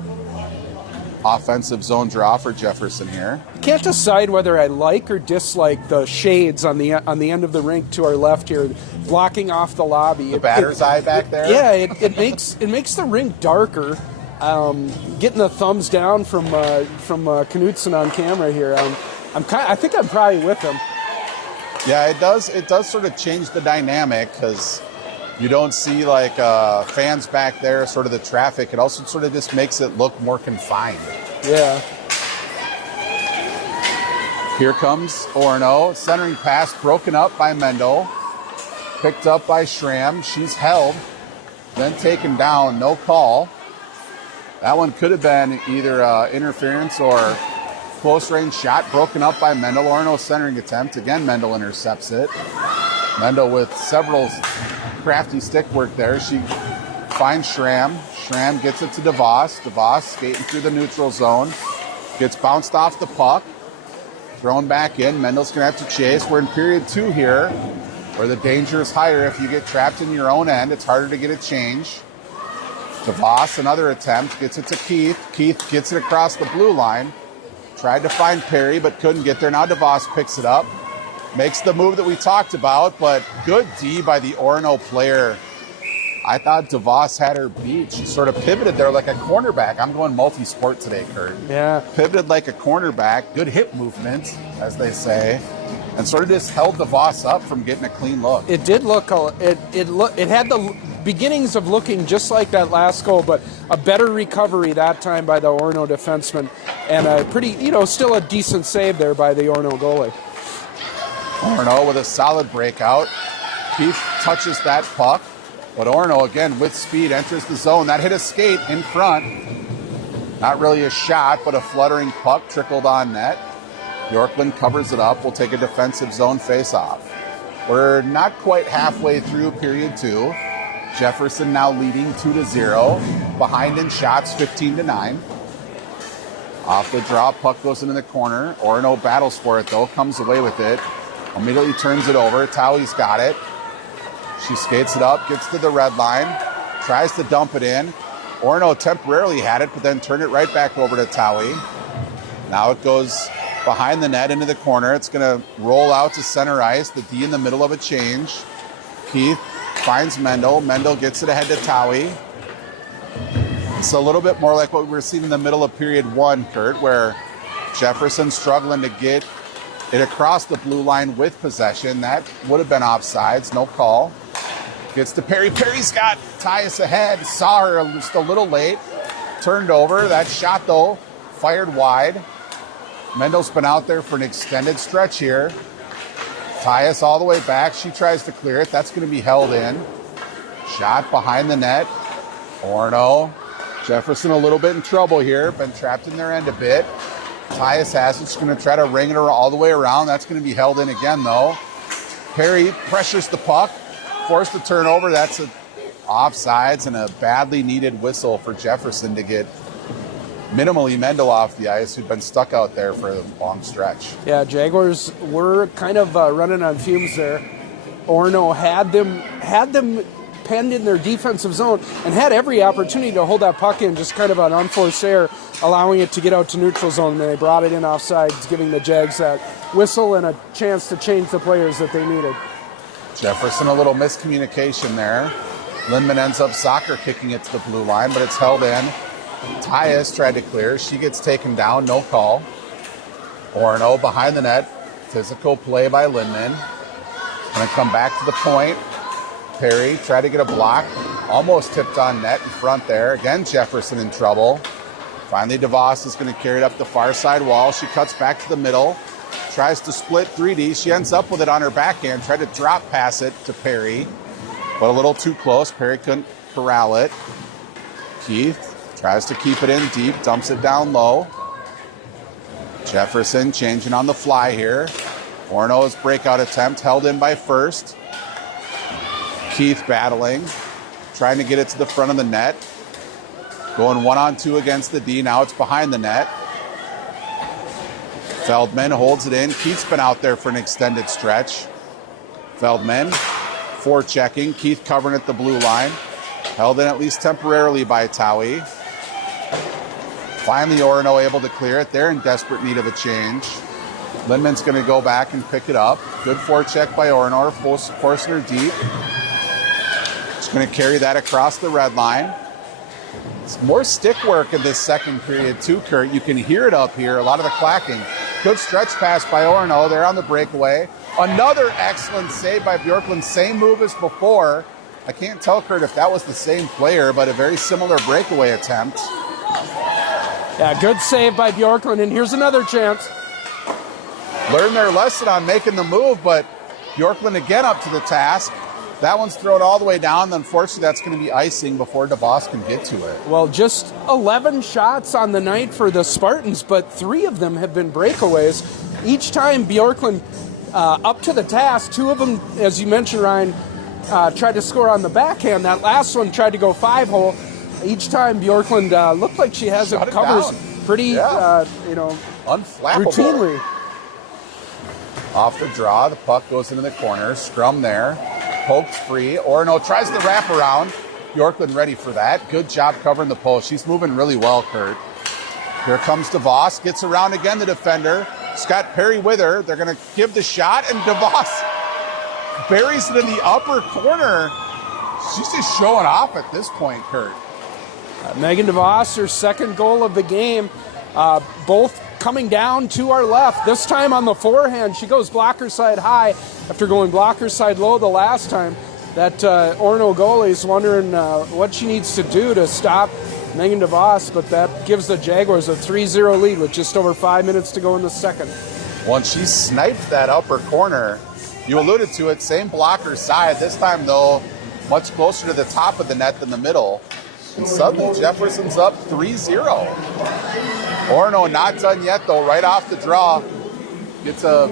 offensive zone draw for Jefferson here. Can't decide whether I like or dislike the shades on the end of the rink to our left here, blocking off the lobby. The batter's eye back there? Yeah, it makes the rink darker. Getting the thumbs down from Knutson on camera here. I think I'm probably with him. Yeah, it does sort of change the dynamic because you don't see like fans back there, sort of the traffic. It also sort of just makes it look more confined. Yeah. Here comes Orono. Centering pass broken up by Mendel. Picked up by Schramm. She's held. Then taken down. No call. That one could have been either interference or close range shot. Broken up by Mendel. Orono centering attempt. Again, Mendel intercepts it. Mendel with several crafty stick work there. She finds Schramm. Schramm gets it to DeVos. DeVos skating through the neutral zone. Gets bounced off the puck. Thrown back in. Mendel's going to have to chase. We're in period 2 here, where the danger is higher. If you get trapped in your own end, it's harder to get a change. DeVos, another attempt. Gets it to Keith. Keith gets it across the blue line. Tried to find Perry, but couldn't get there. Now DeVos picks it up. Makes the move that we talked about, but good D by the Orono player. I thought DeVos had her beat. She sort of pivoted there like a cornerback. I'm going multi-sport today, Kurt. Yeah. Pivoted like a cornerback. Good hip movement, as they say. And sort of just held DeVos up from getting a clean look. It did look, it had the beginnings of looking just like that last goal, but a better recovery that time by the Orono defenseman. And a pretty, still a decent save there by the Orono goalie. Orono with a solid breakout. Keith touches that puck. But Orono, again, with speed, enters the zone. That hit a skate in front. Not really a shot, but a fluttering puck trickled on net. Yorkland covers it up. We'll take a defensive zone face-off. We're not quite halfway through period 2. Jefferson now leading 2-0. Behind in shots, 15-9. Off the draw, puck goes into the corner. Orono battles for it, though. Comes away with it. Immediately turns it over. Towie's got it. She skates it up, gets to the red line, tries to dump it in. Orono temporarily had it, but then turned it right back over to Towie. Now it goes behind the net into the corner. It's going to roll out to center ice. The D in the middle of a change. Keith finds Mendel. Mendel gets it ahead to Towie. It's a little bit more like what we were seeing in the middle of period one, Kurt, where Jefferson struggling to get it across the blue line with possession. That would have been offsides. No call. Gets to Perry. Perry's got Tyus ahead. Saw her just a little late. Turned over. That shot, though, fired wide. Mendel's been out there for an extended stretch here. Tyus all the way back. She tries to clear it. That's going to be held in. Shot behind the net. Orono. Jefferson a little bit in trouble here. Been trapped in their end a bit. Tyus has it. She's going to try to ring it all the way around. That's going to be held in again, though. Perry pressures the puck. Forced the turnover. That's a offsides and a badly needed whistle for Jefferson to get minimally Mendel off the ice, who'd been stuck out there for a long stretch. Yeah, Jaguars were kind of running on fumes there. Orono had them penned in their defensive zone and had every opportunity to hold that puck in, just kind of an unforced error, allowing it to get out to neutral zone. And they brought it in offsides, giving the Jags that whistle and a chance to change the players that they needed. Jefferson, a little miscommunication there. Lindman ends up soccer kicking it to the blue line, but it's held in. Tyus tried to clear. She gets taken down, no call. Orono behind the net. Physical play by Lindman. Going to come back to the point. Perry tried to get a block. Almost tipped on net in front there. Again, Jefferson in trouble. Finally, DeVos is going to carry it up the far side wall. She cuts back to the middle. Tries to split 3D. She ends up with it on her backhand. Tried to drop pass it to Perry, but a little too close. Perry couldn't corral it. Keith tries to keep it in deep. Dumps it down low. Jefferson changing on the fly here. Orono's breakout attempt held in by first. Keith battling. Trying to get it to the front of the net. Going 1-on-2 against the D. Now it's behind the net. Feldman holds it in. Keith's been out there for an extended stretch. Feldman forechecking. Keith covering at the blue line. Held in at least temporarily by Towie. Finally, Orono able to clear it. They're in desperate need of a change. Lindman's going to go back and pick it up. Good forecheck by Orono. Forcing her deep. She's going to carry that across the red line. It's more stick work in this second period too, Kurt. You can hear it up here, a lot of the clacking. Good stretch pass by Orono. They're on the breakaway. Another excellent save by Bjorklund. Same move as before. I can't tell, Kurt, if that was the same player, but a very similar breakaway attempt. Yeah, good save by Bjorklund, and here's another chance. Learned their lesson on making the move, but Bjorklund again up to the task. That one's thrown all the way down. Unfortunately, that's going to be icing before DeVos can get to it. Well, just 11 shots on the night for the Spartans, but 3 of them have been breakaways. Each time Bjorklund up to the task, 2 of them, as you mentioned, Ryan, tried to score on the backhand. That last one tried to go 5-hole. Each time Bjorklund looked like she has it covers pretty, unflappable. Routinely. Off the draw, the puck goes into the corner. Scrum there. Poked free. Orono tries the wraparound. Bjorklund ready for that. Good job covering the post. She's moving really well, Kurt. Here comes DeVos. Gets around again, the defender. Scott Perry with her. They're going to give the shot, and DeVos buries it in the upper corner. She's just showing off at this point, Kurt. Megan DeVos, her second goal of the game. Both coming down to our left. This time on the forehand, she goes blocker side high after going blocker side low the last time. That Orono goalie is wondering what she needs to do to stop Megan DeVos, but that gives the Jaguars a 3-0 lead with just over 5 minutes to go in the second. Once she sniped that upper corner, you alluded to it, same blocker side. This time, though, much closer to the top of the net than the middle. And suddenly, Jefferson's up 3-0. Orono not done yet, though, right off the draw. Gets a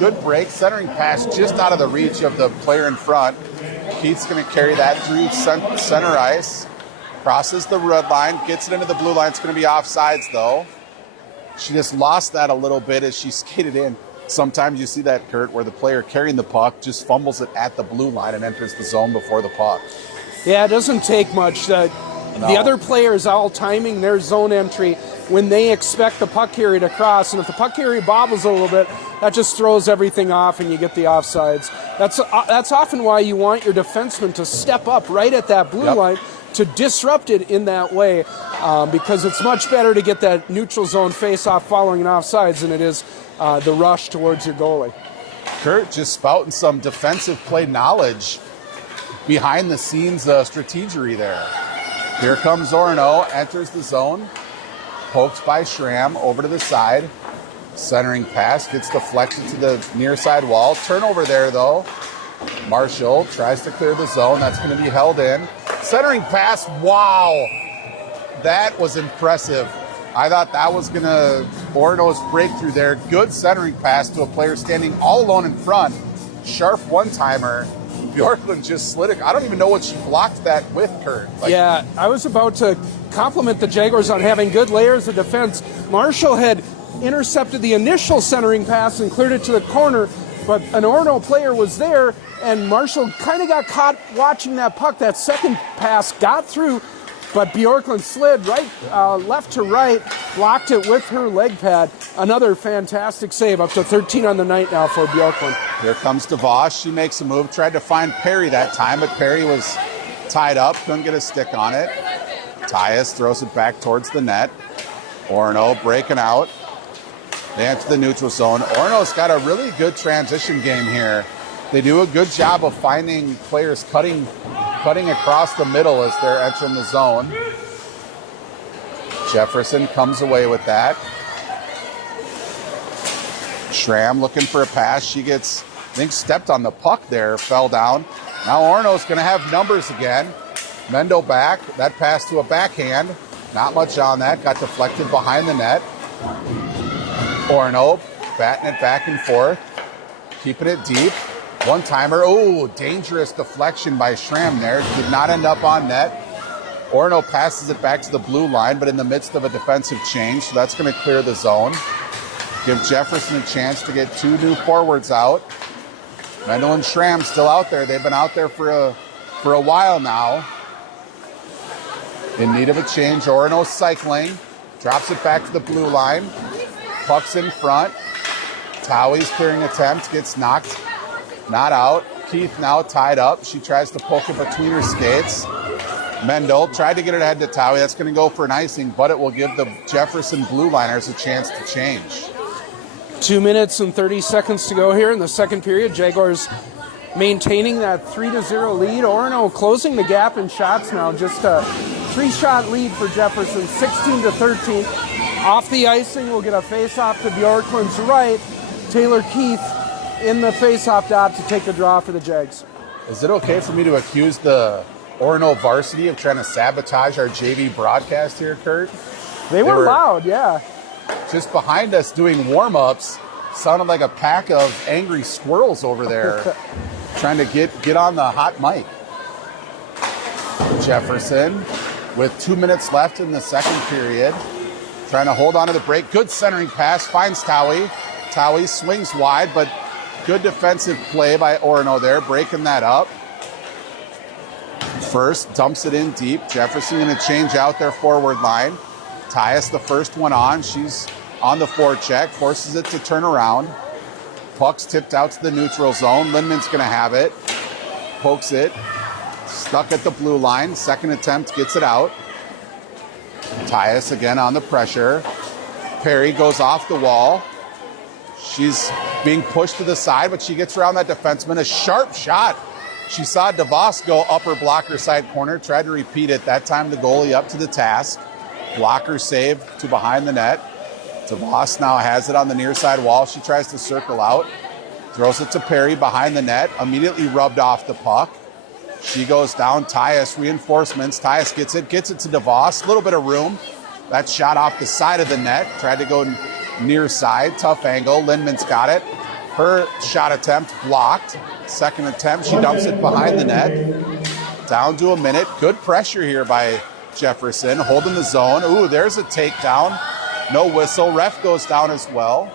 good break, centering pass just out of the reach of the player in front. Keith's going to carry that through center ice. Crosses the red line, gets it into the blue line. It's going to be offsides, though. She just lost that a little bit as she skated in. Sometimes you see that, Kurt, where the player carrying the puck just fumbles it at the blue line and enters the zone before the puck. Yeah, it doesn't take much. The other players all timing their zone entry when they expect the puck carrier to cross, and if the puck carrier bobbles a little bit, that just throws everything off and you get the offsides. That's often why you want your defenseman to step up right at that blue line to disrupt it in that way, because it's much better to get that neutral zone face-off following an offsides than it is the rush towards your goalie. Kurt just spouting some defensive play knowledge behind the scenes strategery there. Here comes Orono, enters the zone, poked by Schramm over to the side. Centering pass gets deflected to the near side wall. Turnover there, though. Marshall tries to clear the zone. That's going to be held in. Centering pass, wow. That was impressive. I thought that was going to Orono's breakthrough there. Good centering pass to a player standing all alone in front. Sharp one-timer. Bjorklund just slid it. I don't even know what she blocked that with, Kurt. Yeah, I was about to compliment the Jaguars on having good layers of defense. Marshall had intercepted the initial centering pass and cleared it to the corner, but an Orono player was there, and Marshall kind of got caught watching that puck. That second pass got through, but Bjorklund slid left to right, blocked it with her leg pad. Another fantastic save, up to 13 on the night now for Bjorklund. Here comes DeVos. She makes a move, tried to find Perry that time, but Perry was tied up, couldn't get a stick on it. Tyus throws it back towards the net. Orono breaking out. They enter the neutral zone. Orono's got a really good transition game here. They do a good job of finding players cutting across the middle as they're entering the zone. Jefferson comes away with that. Schramm looking for a pass. She gets, I think, stepped on the puck there, fell down. Now Orono's going to have numbers again. Mendo back. That pass to a backhand. Not much on that. Got deflected behind the net. Orono batting it back and forth. Keeping it deep. One-timer. Oh, dangerous deflection by Schramm there. Did not end up on net. Orono passes it back to the blue line, but in the midst of a defensive change, so that's going to clear the zone. Give Jefferson a chance to get two new forwards out. Mendel and Schramm still out there. They've been out there for a while now. In need of a change. Orono cycling. Drops it back to the blue line. Puck's in front. Towie's clearing attempt. Gets knocked. Not out. Keith now tied up. She tries to poke it between her skates. Mendel tried to get it ahead to Towie. That's going to go for an icing, but it will give the Jefferson Blue Liners a chance to change. 2 minutes and 30 seconds to go here in the second period. Jaguars maintaining that 3-0 lead. Orono closing the gap in shots now. Just a 3-shot lead for Jefferson, 16-13. Off the icing, we'll get a face-off to Bjorklund's right. Taylor Keith in the face-off dot to take the draw for the Jags. Is it okay for me to accuse the Orono varsity of trying to sabotage our JV broadcast here, Kurt? They were loud, yeah. Just behind us doing warm-ups. Sounded like a pack of angry squirrels over there trying to get on the hot mic. Jefferson with 2 minutes left in the second period. Trying to hold on to the break. Good centering pass. Finds Towie. Towie swings wide, but good defensive play by Orono there, breaking that up. First, dumps it in deep. Jefferson going to change out their forward line. Tyus, the first one on. She's on the forecheck, forces it to turn around. Puck's tipped out to the neutral zone. Lindman's going to have it. Pokes it. Stuck at the blue line. Second attempt, gets it out. Tyus again on the pressure. Perry goes off the wall. She's being pushed to the side, but she gets around that defenseman. A sharp shot. She saw DeVos go upper blocker side corner, tried to repeat it. That time the goalie up to the task. Blocker save to behind the net. DeVos now has it on the near side wall. She tries to circle out. Throws it to Perry behind the net. Immediately rubbed off the puck. She goes down. Tyus, reinforcements. Tyus gets it to DeVos. A little bit of room. That shot off the side of the net. Tried to go near side. Tough angle. Lindman's got it. Her shot attempt blocked. Second attempt, she dumps it behind the net. Down to a minute. Good pressure here by Jefferson. Holding the zone. Ooh, there's a takedown. No whistle. Ref goes down as well.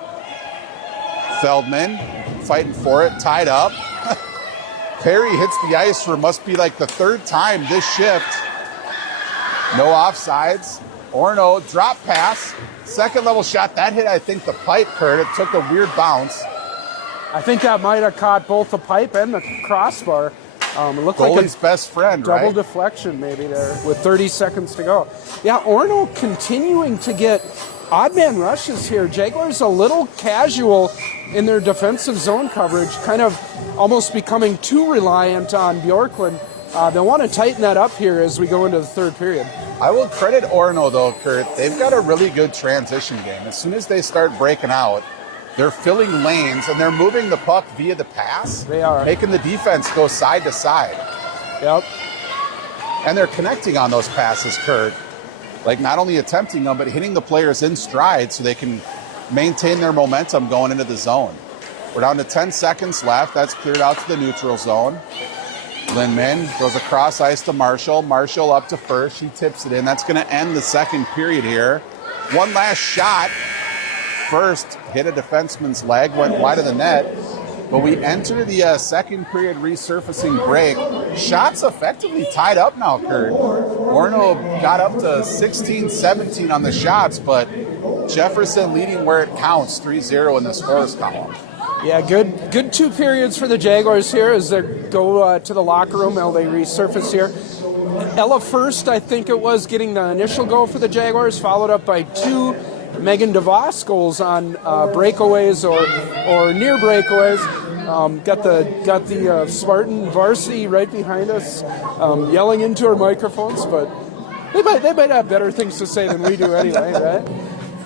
Feldman fighting for it. Tied up. Perry hits the ice for must be like the third time this shift. No offsides. Orono drop pass. Second level shot. That hit, I think, the pipe, Kurt. It took a weird bounce. I think that might have caught both the pipe and the crossbar. It looked Goalie's like a best friend, double right? deflection maybe there with 30 seconds to go. Yeah, Orono continuing to get odd man rushes here. Jaguars a little casual in their defensive zone coverage, kind of almost becoming too reliant on Bjorklund. They'll want to tighten that up here as we go into the third period. I will credit Orono, though, Kurt. They've got a really good transition game. As soon as they start breaking out, they're filling lanes, and they're moving the puck via the pass. They are. Making the defense go side to side. Yep. And they're connecting on those passes, Kurt. Like not only attempting them, but hitting the players in stride so they can maintain their momentum going into the zone. We're down to 10 seconds left. That's cleared out to the neutral zone. Lindman goes across ice to Marshall. Marshall up to first. He tips it in. That's going to end the second period here. One last shot. First hit a defenseman's leg, went wide of the net. But we enter the second period resurfacing break. Shots effectively tied up now, Kurt. Orono got up to 16-17 on the shots, but Jefferson leading where it counts, 3-0 in the scores column. Yeah, good 2 periods for the Jaguars here as they go to the locker room while they resurface here. Ella first, I think it was, getting the initial goal for the Jaguars, followed up by 2 Megan DeVos goals on breakaways or near breakaways. Got the Spartan varsity right behind us, yelling into our microphones, but they might have better things to say than we do anyway, right?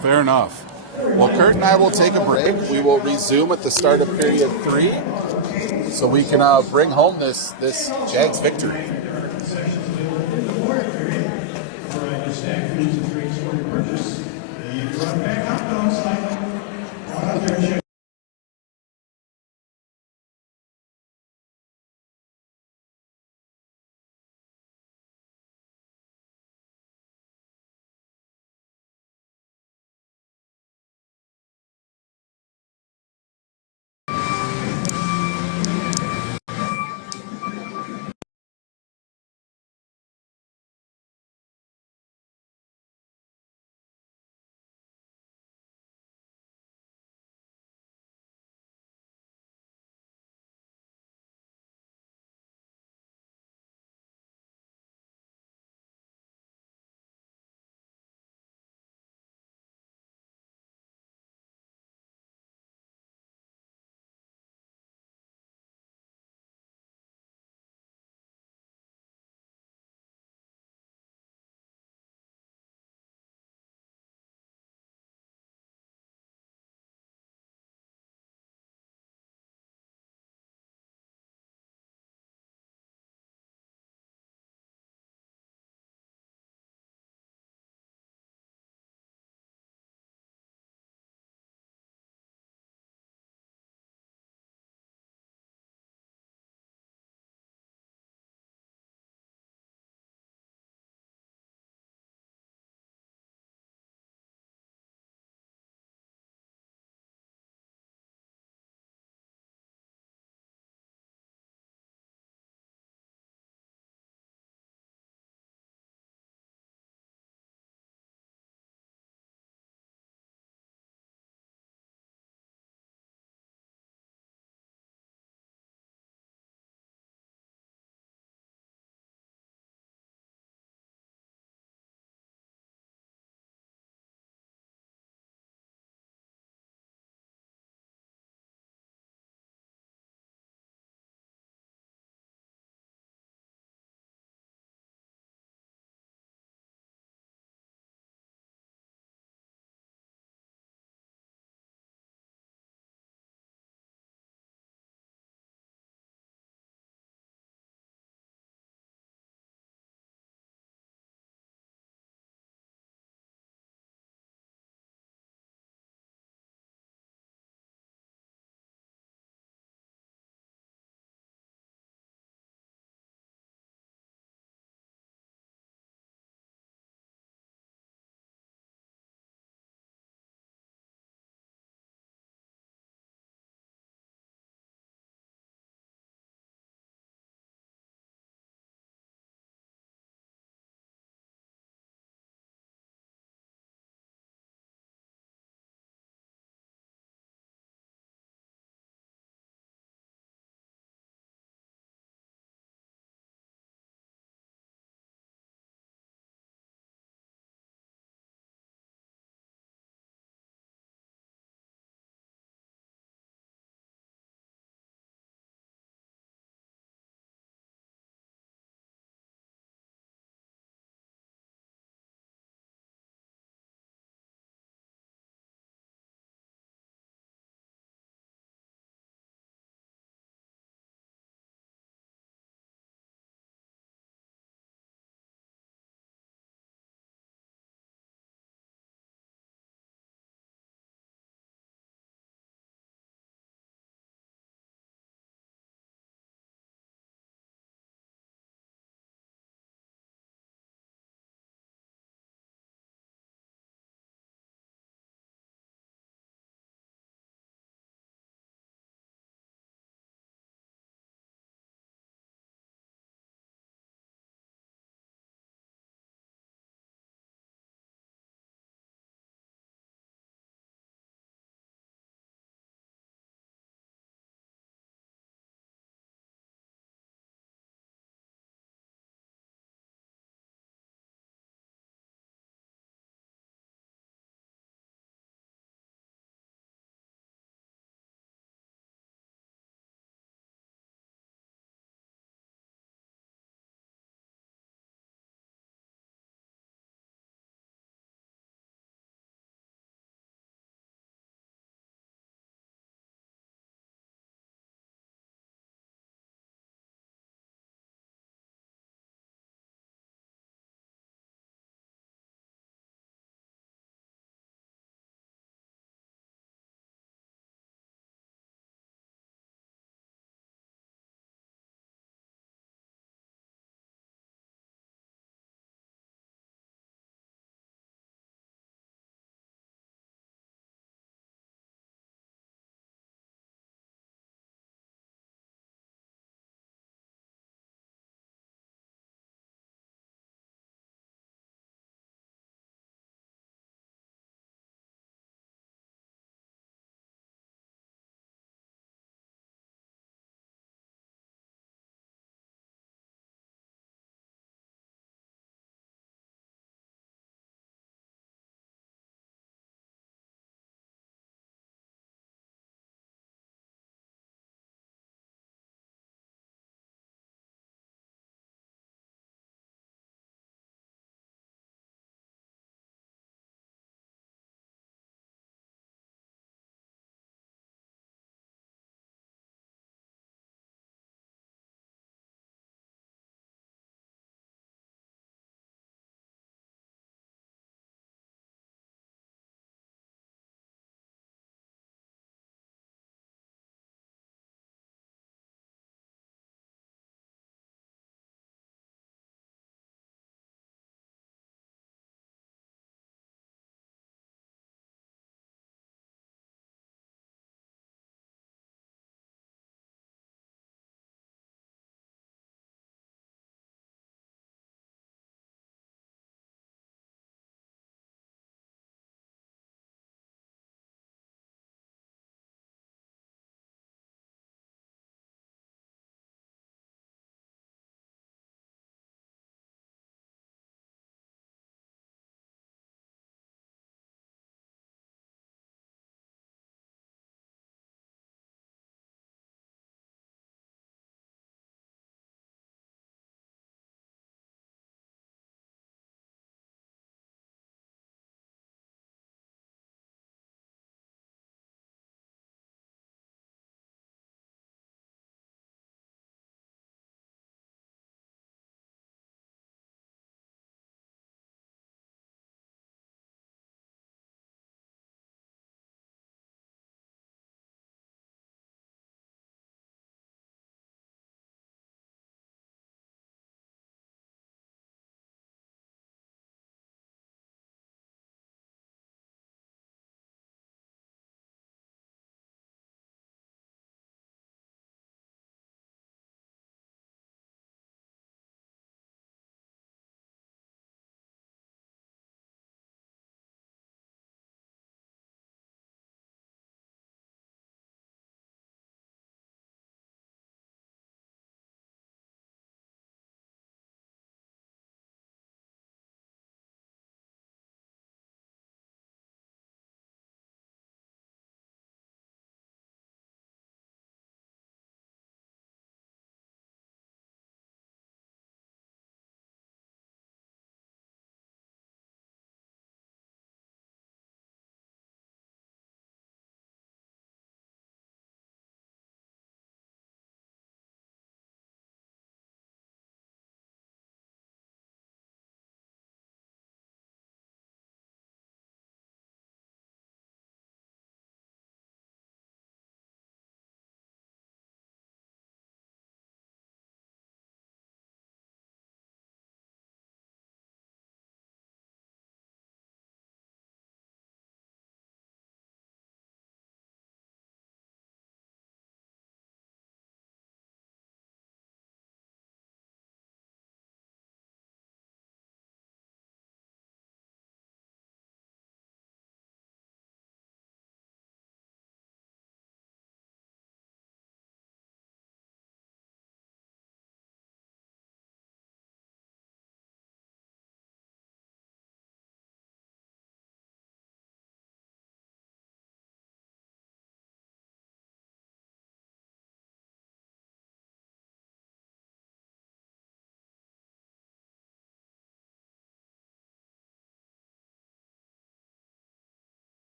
Fair enough. Well, Kurt and I will take a break. We will resume at the start of period 3 so we can bring home this Jags victory.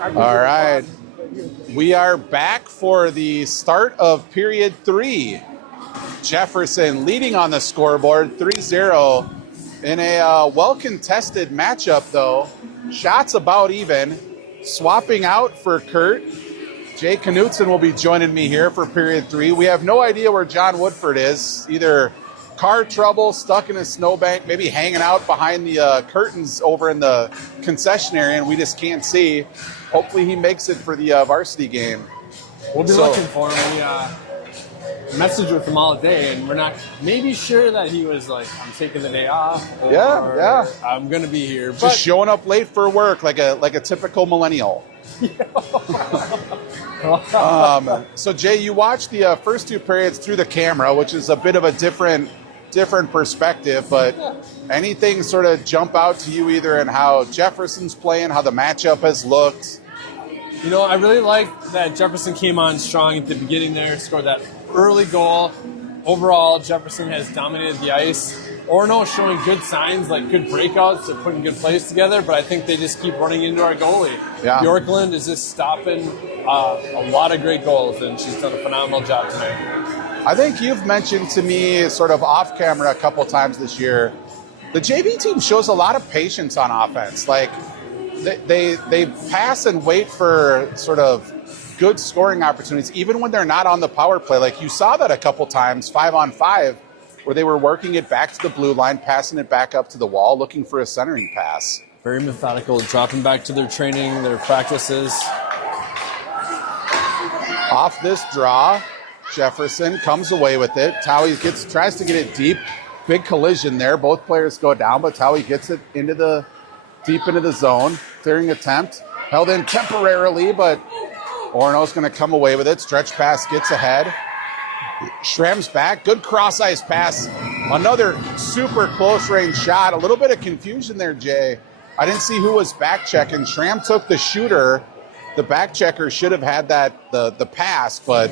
All right. We are back for the start of period 3. Jefferson leading on the scoreboard 3-0 in a well-contested matchup, though. Shots about even. Swapping out for Kurt. Jay Knutson will be joining me here for period 3. We have no idea where John Woodford is. Either car trouble, stuck in a snowbank, maybe hanging out behind the curtains over in the concession area, and we just can't see. Hopefully he makes it for the varsity game. We'll be looking for him. We messaged with him all day, and we're not maybe sure that he was like, I'm taking the day off. Or Yeah. I'm going to be here. Just showing up late for work like a typical millennial. So, Jay, you watched the first 2 periods through the camera, which is a bit of a different perspective, but anything sort of jump out to you either in how Jefferson's playing, how the matchup has looked? You know, I really like that Jefferson came on strong at the beginning there, scored that early goal. Overall, Jefferson has dominated the ice. Orono showing good signs, like good breakouts. They're putting good plays together, but I think they just keep running into our goalie. Yeah. Bjorklund is just stopping a lot of great goals, and she's done a phenomenal job tonight. I think you've mentioned to me sort of off camera a couple times this year, the JV team shows a lot of patience on offense. Like they pass and wait for sort of good scoring opportunities, even when they're not on the power play. Like you saw that a couple times, 5-on-5, where they were working it back to the blue line, passing it back up to the wall, looking for a centering pass. Very methodical, dropping back to their training, their practices. Off this draw, Jefferson comes away with it. Towie tries to get it deep. Big collision there. Both players go down, but Towie gets it deep into the zone. Clearing attempt. Held in temporarily, but Orono's going to come away with it. Stretch pass gets ahead. Schrem's back. Good cross-ice pass. Another super close-range shot. A little bit of confusion there, Jay. I didn't see who was back-checking. Schrem took the shooter. The back-checker should have had the pass, but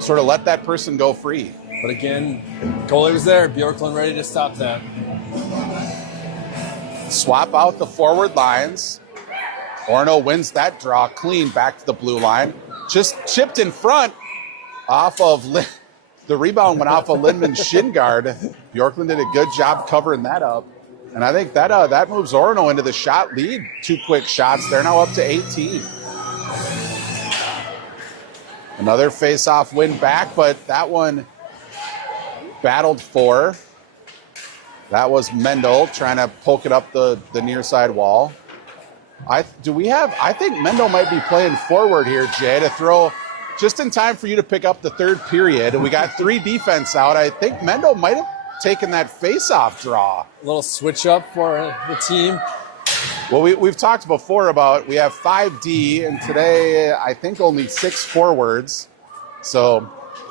sort of let that person go free. But again, goalie was there. Bjorklund ready to stop that. Swap out the forward lines. Orono wins that draw clean back to the blue line. Just chipped in front off of the rebound went off of Lindman's shin guard. Bjorklund did a good job covering that up. And I think that moves Orono into the shot lead. 2 quick shots. They're now up to 18. Another face-off win back, but that one battled for. That was Mendel trying to poke it up the near side wall. I think Mendel might be playing forward here, Jay, to throw just in time for you to pick up the third period. We got 3 defense out. I think Mendel might have taken that face-off draw. A little switch up for the team. Well, we've talked before about we have 5D, and today I think only 6 forwards. So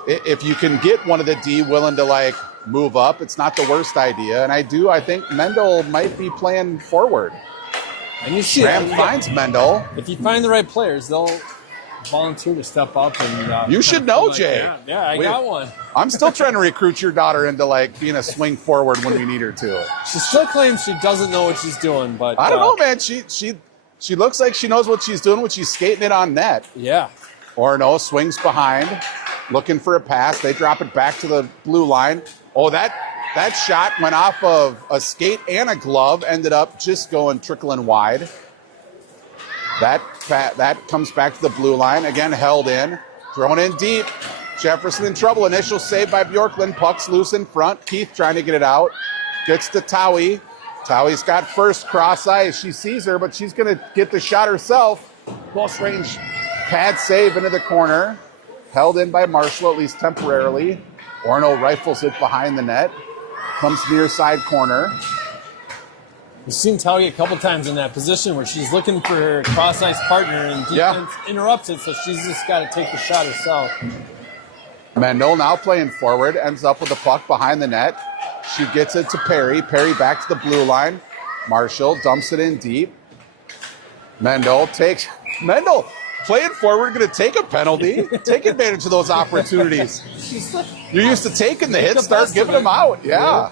if you can get one of the D willing to move up, it's not the worst idea. And I think Mendel might be playing forward. And you see Graham finds Mendel. If you find the right players, they'll volunteer to step up. And you should know, Jay. Yeah, I got one. I'm still trying to recruit your daughter into being a swing forward when we need her to. She still claims she doesn't know what she's doing, but I don't know, man. She looks like she knows what she's doing when she's skating it on net. Yeah. Orono swings behind, looking for a pass. They drop it back to the blue line. Oh, that shot went off of a skate and a glove, ended up just trickling wide. That comes back to the blue line. Again, held in. Thrown in deep. Jefferson in trouble. Initial save by Bjorklund. Puck's loose in front. Keith trying to get it out. Gets to Towie. Towie's got first cross ice. She sees her, but she's going to get the shot herself. Close range pad save into the corner. Held in by Marshall, at least temporarily. Orono rifles it behind the net. Comes near side corner. We've seen Towie a couple times in that position where she's looking for her cross-ice partner and defense interrupts it, so she's just got to take the shot herself. Mendel now playing forward, ends up with the puck behind the net. She gets it to Perry. Perry back to the blue line. Marshall dumps it in deep. Mendel playing forward, going to take a penalty. Take advantage of those opportunities. You're used to taking the hits, start giving them out. Yeah.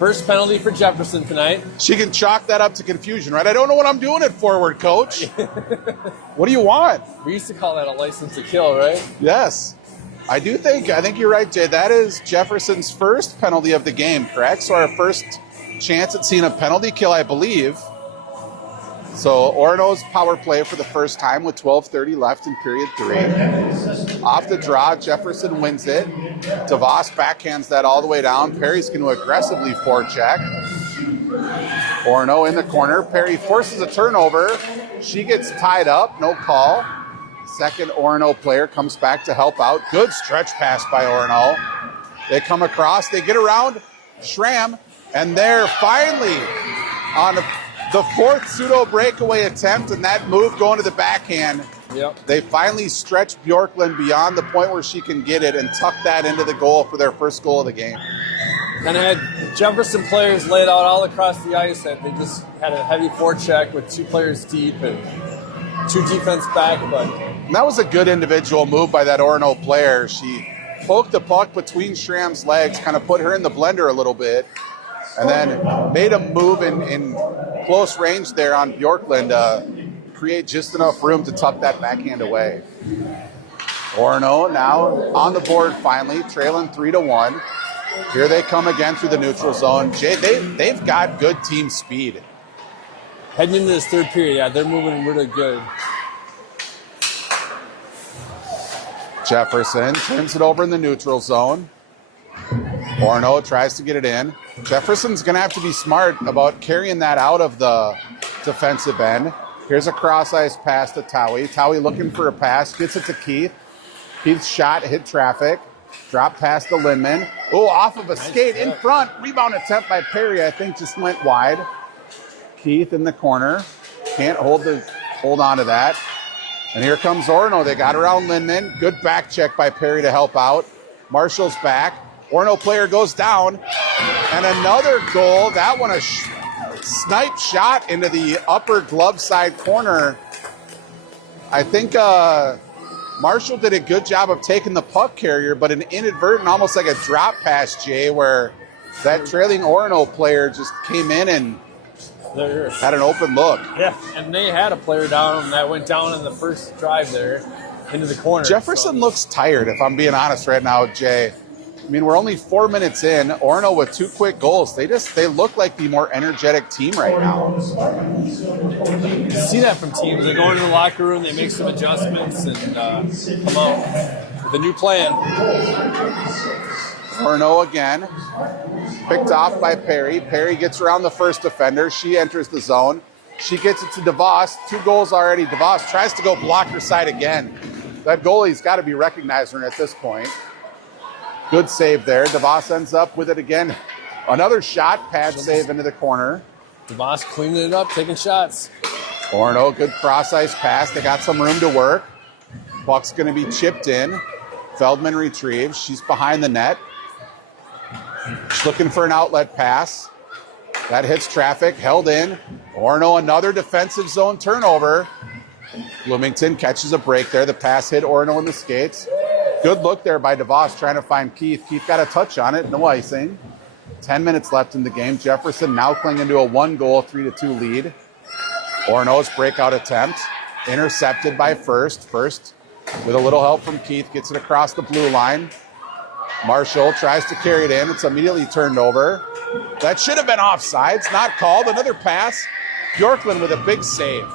First penalty for Jefferson tonight. She can chalk that up to confusion, right? I don't know what I'm doing at forward, coach. What do you want? We used to call that a license to kill, right? Yes. I think you're right, Jay. That is Jefferson's first penalty of the game, correct? So our first chance at seeing a penalty kill, I believe. So Orono's power play for the first time with 12:30 left in period 3. Off the draw, Jefferson wins it. DeVos backhands that all the way down. Perry's going to aggressively forecheck. Orono in the corner. Perry forces a turnover. She gets tied up. No call. Second Orono player comes back to help out. Good stretch pass by Orono. They come across. They get around Schramm. And they're finally on the fourth pseudo breakaway attempt, and that move going to the backhand. Yep. They finally stretch Bjorklund beyond the point where she can get it and tuck that into the goal for their first goal of the game. And I had Jefferson players laid out all across the ice, and they just had a heavy forecheck with 2 players deep and 2 defense back. But And that was a good individual move by that Orono player. She poked the puck between Schramm's legs, kind of put her in the blender a little bit, and then made a move in close range there on Bjorklund to create just enough room to tuck that backhand away. Orono now on the board finally, trailing 3-1. Here they come again through the neutral zone. Jay, they've got good team speed. heading into this third period, yeah, they're moving really good. Jefferson turns it over in the neutral zone. Orono tries to get it in. Jefferson's going to have to be smart about carrying that out of the defensive end. Here's a cross-ice pass to Towie. Towie looking for a pass, gets it to Keith. Keith's shot hit traffic. Drop pass to Lindman. Oh, off of a skate in front. Rebound attempt by Perry, I think, just went wide. Keith in the corner. Can't hold on to that. And here comes Orono. They got around Lindman. Good back check by Perry to help out. Marshall's back. Orono player goes down. And another goal. That one a snipe shot into the upper glove side corner. I think Marshall did a good job of taking the puck carrier, but an inadvertent, almost like a drop pass, Jay, where that trailing Orono player just came in and had an open look. Yeah, and they had a player down that went down in the first drive there into the corner. Jefferson looks tired, if I'm being honest right now, Jay. I mean, we're only 4 minutes in. Orono with 2 quick goals. They look like the more energetic team right now. You see that from teams. They go into the locker room, they make some adjustments, and come out with a new plan. Orono again. Picked off by Perry. Perry gets around the first defender. She enters the zone. She gets it to DeVos. 2 goals already. DeVos tries to go block her side again. That goalie's got to be recognizing her at this point. Good save there. DeVos ends up with it again. Another shot, pad save into the corner. DeVos cleaning it up, taking shots. Orono, good cross-ice pass. They got some room to work. Puck's going to be chipped in. Feldman retrieves. She's behind the net. She's looking for an outlet pass. That hits traffic, held in. Orono, another defensive zone turnover. Bloomington catches a break there. The pass hit Orono in the skates. Good look there by DeVos trying to find Keith. Keith got a touch on it, no icing. 10 minutes left in the game. Jefferson now clinging to a 1-goal, 3-2 lead. Orono's breakout attempt. Intercepted by First. First, with a little help from Keith, gets it across the blue line. Marshall tries to carry it in. It's immediately turned over. That should have been offsides. Not called. Another pass. Bjorklund with a big save.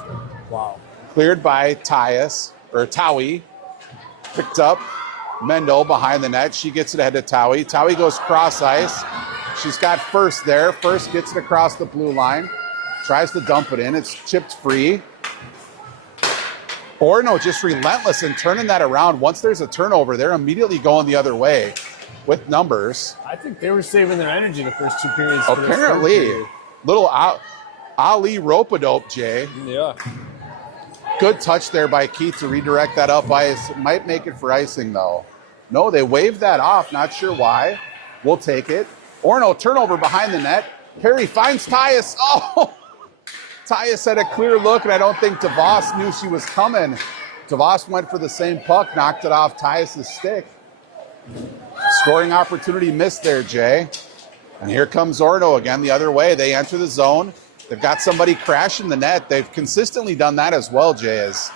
Wow. Cleared by Towie. Picked up. Mendel behind the net. She gets it ahead to Towie. Towie goes cross ice. She's got First there. First gets it across the blue line. Tries to dump it in. It's chipped free. Orono just relentless in turning that around. Once there's a turnover, they're immediately going the other way with numbers. I think they were saving their energy the first 2 periods. Apparently. Little Ali rope-a-dope, Jay. Yeah. Good touch there by Keith to redirect that up ice. Might make it for icing, though. No, they waved that off. Not sure why. We'll take it. Orono turnover behind the net. Perry finds Tyus. Oh! Tyus had a clear look, and I don't think DeVos knew she was coming. DeVos went for the same puck, knocked it off Tyus' stick. Scoring opportunity missed there, Jay. And here comes Orono again the other way. They enter the zone. They've got somebody crashing the net. They've consistently done that as well, Jay, as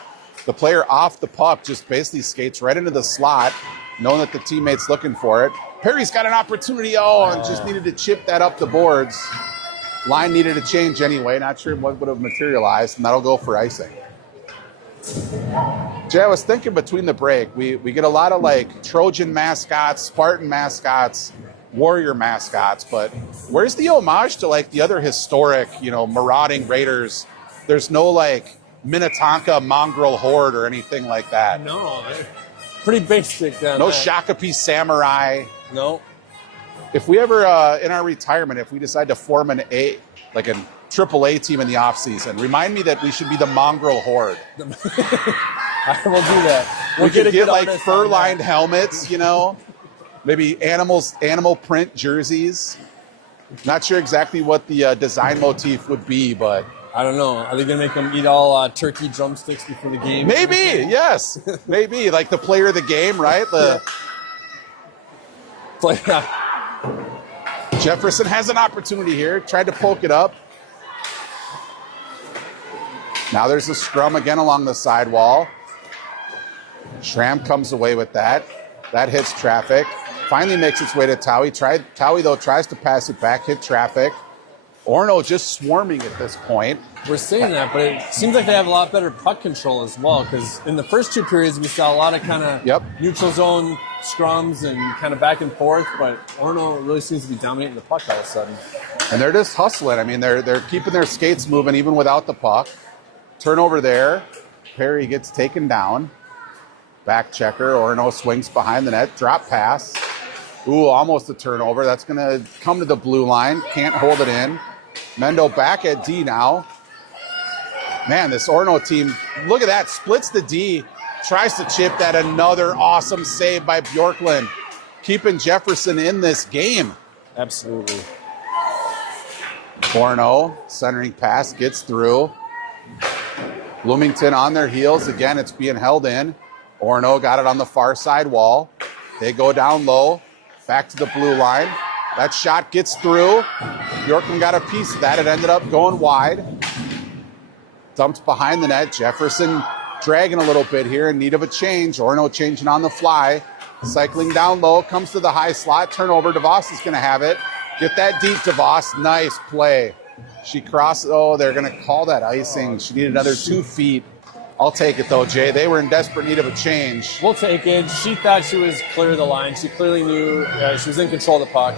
the player off the puck just basically skates right into the slot, knowing that the teammate's looking for it. Perry's got an opportunity, and just needed to chip that up the boards. Line needed to change anyway. Not sure what would have materialized, and that'll go for icing. Jay, I was thinking between the break, we get a lot of like Trojan mascots, Spartan mascots, Warrior mascots, but where's the homage to like the other historic, marauding raiders? There's no like Minnetonka mongrel horde or anything like that. No, they're pretty basic. No Shakopee samurai. No. If we ever, in our retirement, if we decide to form a AAA team in the offseason, remind me that we should be the mongrel horde. I will do that. We could get like fur-lined helmets, maybe animal print jerseys. Not sure exactly what the design motif would be, but I don't know. Are they going to make them eat all turkey drumsticks before the game? Maybe, yes. Maybe, like the player of the game, right? Jefferson has an opportunity here. Tried to poke it up. Now there's a scrum again along the sidewall. Schramm comes away with that. That hits traffic. Finally makes its way to Towie. Towie, though, tries to pass it back, hit traffic. Orono just swarming at this point. We're saying that, but it seems like they have a lot better puck control as well, because in the first two periods we saw a lot of kind of neutral zone scrums and kind of back and forth, but Orono really seems to be dominating the puck all of a sudden. And they're just hustling. I mean, they're keeping their skates moving even without the puck. Turnover there. Perry gets taken down. Back checker. Orono swings behind the net. Drop pass. Ooh, almost a turnover. That's going to come to the blue line. Can't hold it in. Mendo back at D now. Man, this Orono team, look at that. Splits the D. Tries to chip that. Another awesome save by Bjorklund. Keeping Jefferson in this game. Absolutely. Orono, centering pass, gets through. Bloomington on their heels. Again, it's being held in. Orono got it on the far side wall. They go down low. Back to the blue line. That shot gets through. Bjorklund got a piece of that. It ended up going wide. Dumped behind the net. Jefferson dragging a little bit here in need of a change. Orono changing on the fly. Cycling down low. Comes to the high slot. Turnover. DeVos is going to have it. Get that deep, DeVos. Nice play. She crossed. Oh, they're going to call that icing. She needed another 2 feet. I'll take it, though, Jay. They were in desperate need of a change. We'll take it. She thought she was clear of the line. She clearly knew she was in control of the puck.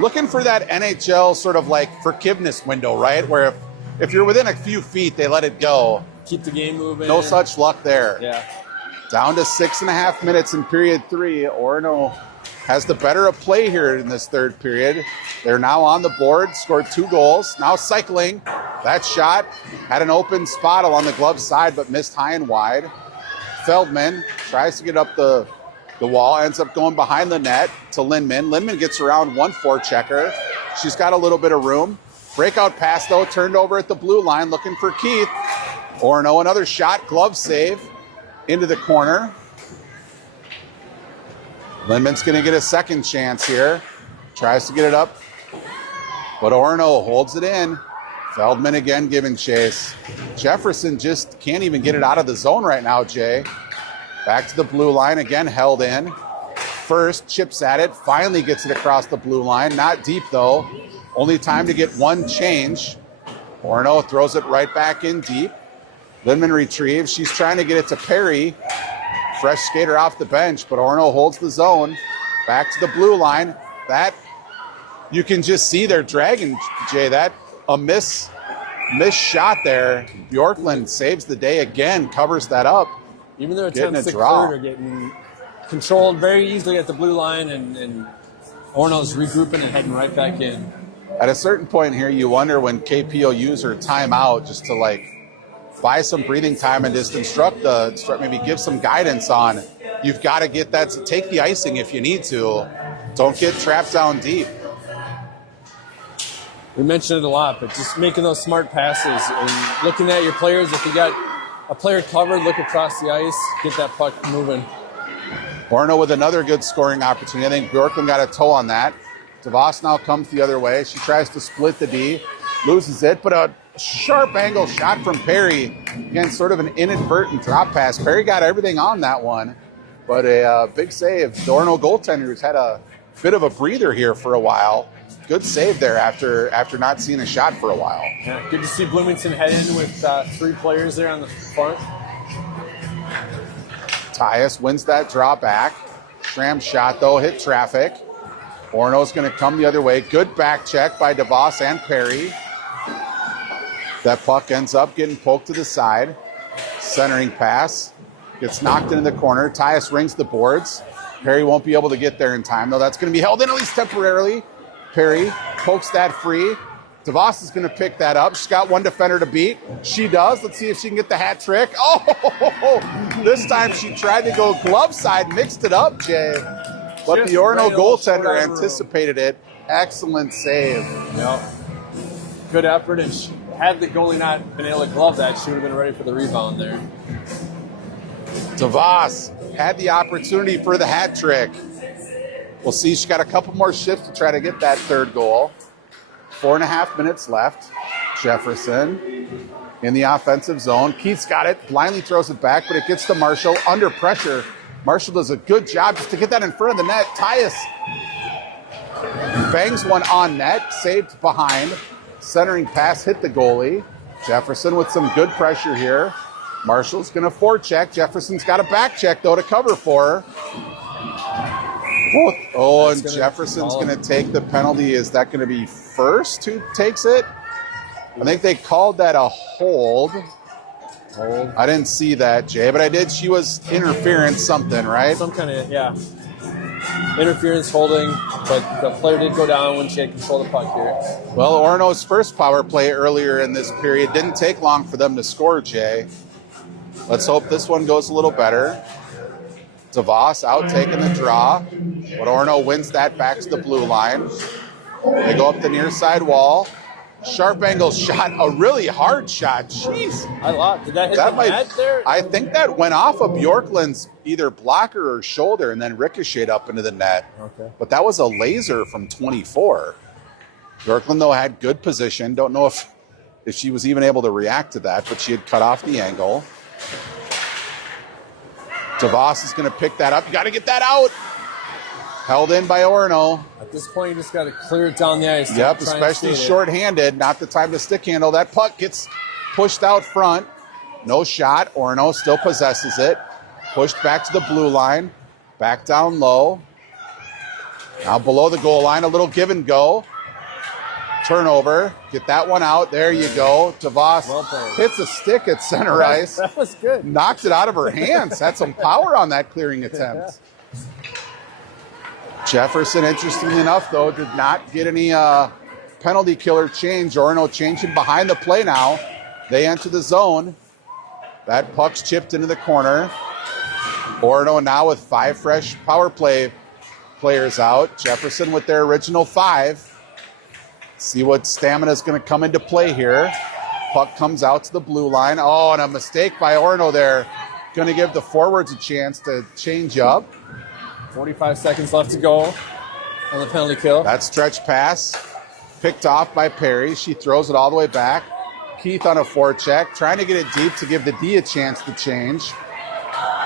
Looking for that NHL sort of like forgiveness window, right? Where if you're within a few feet, they let it go. Keep the game moving. No such luck there. Yeah. Down to 6.5 minutes in period 3. Orono has the better of play here in this third period. They're now on the board, scored 2 goals. Now cycling. That shot had an open spot along the glove side, but missed high and wide. Feldman tries to get up the wall, ends up going behind the net to Lindman. Lindman gets around 1-4 checker. She's got a little bit of room. Breakout pass, though, turned over at the blue line, looking for Keith. Orono, another shot, glove save into the corner. Lindman's going to get a second chance here. Tries to get it up, but Orono holds it in. Feldman again giving chase. Jefferson just can't even get it out of the zone right now, Jay. Back to the blue line, again held in. First, chips at it, finally gets it across the blue line. Not deep, though. Only time to get one change. Orono throws it right back in deep. Lindman retrieves. She's trying to get it to Perry. Fresh skater off the bench, but Orono holds the zone. Back to the blue line. That, you can just see they're dragging, Jay. That a missed shot there. Bjorklund saves the day again, covers that up. Even their attempts to clear are getting controlled very easily at the blue line, and Orono's regrouping and heading right back in. At a certain point here, you wonder when KP will use her timeout just to like buy some breathing time and just instruct, maybe give some guidance on, you've got to get that, take the icing if you need to. Don't get trapped down deep. We mentioned it a lot, but just making those smart passes and looking at your players. If you got a player covered, look across the ice, get that puck moving. Orono with another good scoring opportunity. I think Bjorklund got a toe on that. DeVos now comes the other way. She tries to split the D, loses it, but a sharp angle shot from Perry. Again, sort of an inadvertent drop pass. Perry got everything on that one, but a big save. The Orono goaltender, who's had a bit of a breather here for a while. Good save there after not seeing a shot for a while. Yeah, good to see Bloomington head in with 3 players there on the front. Tyus wins that draw back. Schramm's shot, though, hit traffic. Orono's going to come the other way. Good back check by DeVos and Perry. That puck ends up getting poked to the side. Centering pass. Gets knocked into the corner. Tyus rings the boards. Perry won't be able to get there in time, though. That's going to be held in at least temporarily. Perry pokes that free. DeVos is going to pick that up. She's got one defender to beat. She does. Let's see if she can get the hat trick. Oh, this time she tried to go glove side, mixed it up, Jay. But Just the Orono right goaltender over anticipated it. Excellent save. Yep. Good effort, and had the goalie not been able to glove that, she would have been ready for the rebound there. DeVos had the opportunity for the hat trick. We'll see. She's got a couple more shifts to try to get that third goal. 4.5 minutes left. Jefferson in the offensive zone. Keith's got it. Blindly throws it back, but it gets to Marshall under pressure. Marshall does a good job just to get that in front of the net. Tyus bangs one on net. Saved behind. Centering pass hit the goalie. Jefferson with some good pressure here. Marshall's going to forecheck. Jefferson's got a back check, though, to cover for her. Oh, and Jefferson's going to take the penalty. Is that going to be First who takes it? I think they called that a hold. I didn't see that, Jay, but I did. She was interference something, right? Some kind of, yeah. Interference holding, but the player did go down when she had control of the puck here. Well, Orono's first power play earlier in this period didn't take long for them to score, Jay. Let's hope this one goes a little better. DeVos out taking the draw, but Orono wins that back to the blue line. They go up the near side wall. Sharp angle shot, a really hard shot. Jeez. Did that hit the net there? I think that went off of Bjorklund's either blocker or shoulder and then ricocheted up into the net. Okay. But that was a laser from 24. Bjorklund, though, had good position. Don't know if she was even able to react to that, but she had cut off the angle. DeVos is going to pick that up. You got to get that out. Held in by Orono. At this point, you just got to clear it down the ice. Yep, especially short-handed. Not the time to stick handle. That puck gets pushed out front. No shot. Orono still possesses it. Pushed back to the blue line. Back down low. Now below the goal line, a little give and go. Turnover. Get that one out. There you go. DeVos hits a stick at center ice. That was good. Knocked it out of her hands. Had some power on that clearing attempt. Jefferson, interestingly enough, though, did not get any penalty killer change. Orono changing behind the play now. They enter the zone. That puck's chipped into the corner. Orono now with 5 fresh power play players out. Jefferson with their original 5. See what stamina's going to come into play here. Puck comes out to the blue line. Oh, and a mistake by Orono there. Going to give the forwards a chance to change up. 45 seconds left to go on the penalty kill. That stretch pass picked off by Perry. She throws it all the way back. Keith on a forecheck, trying to get it deep to give the D a chance to change.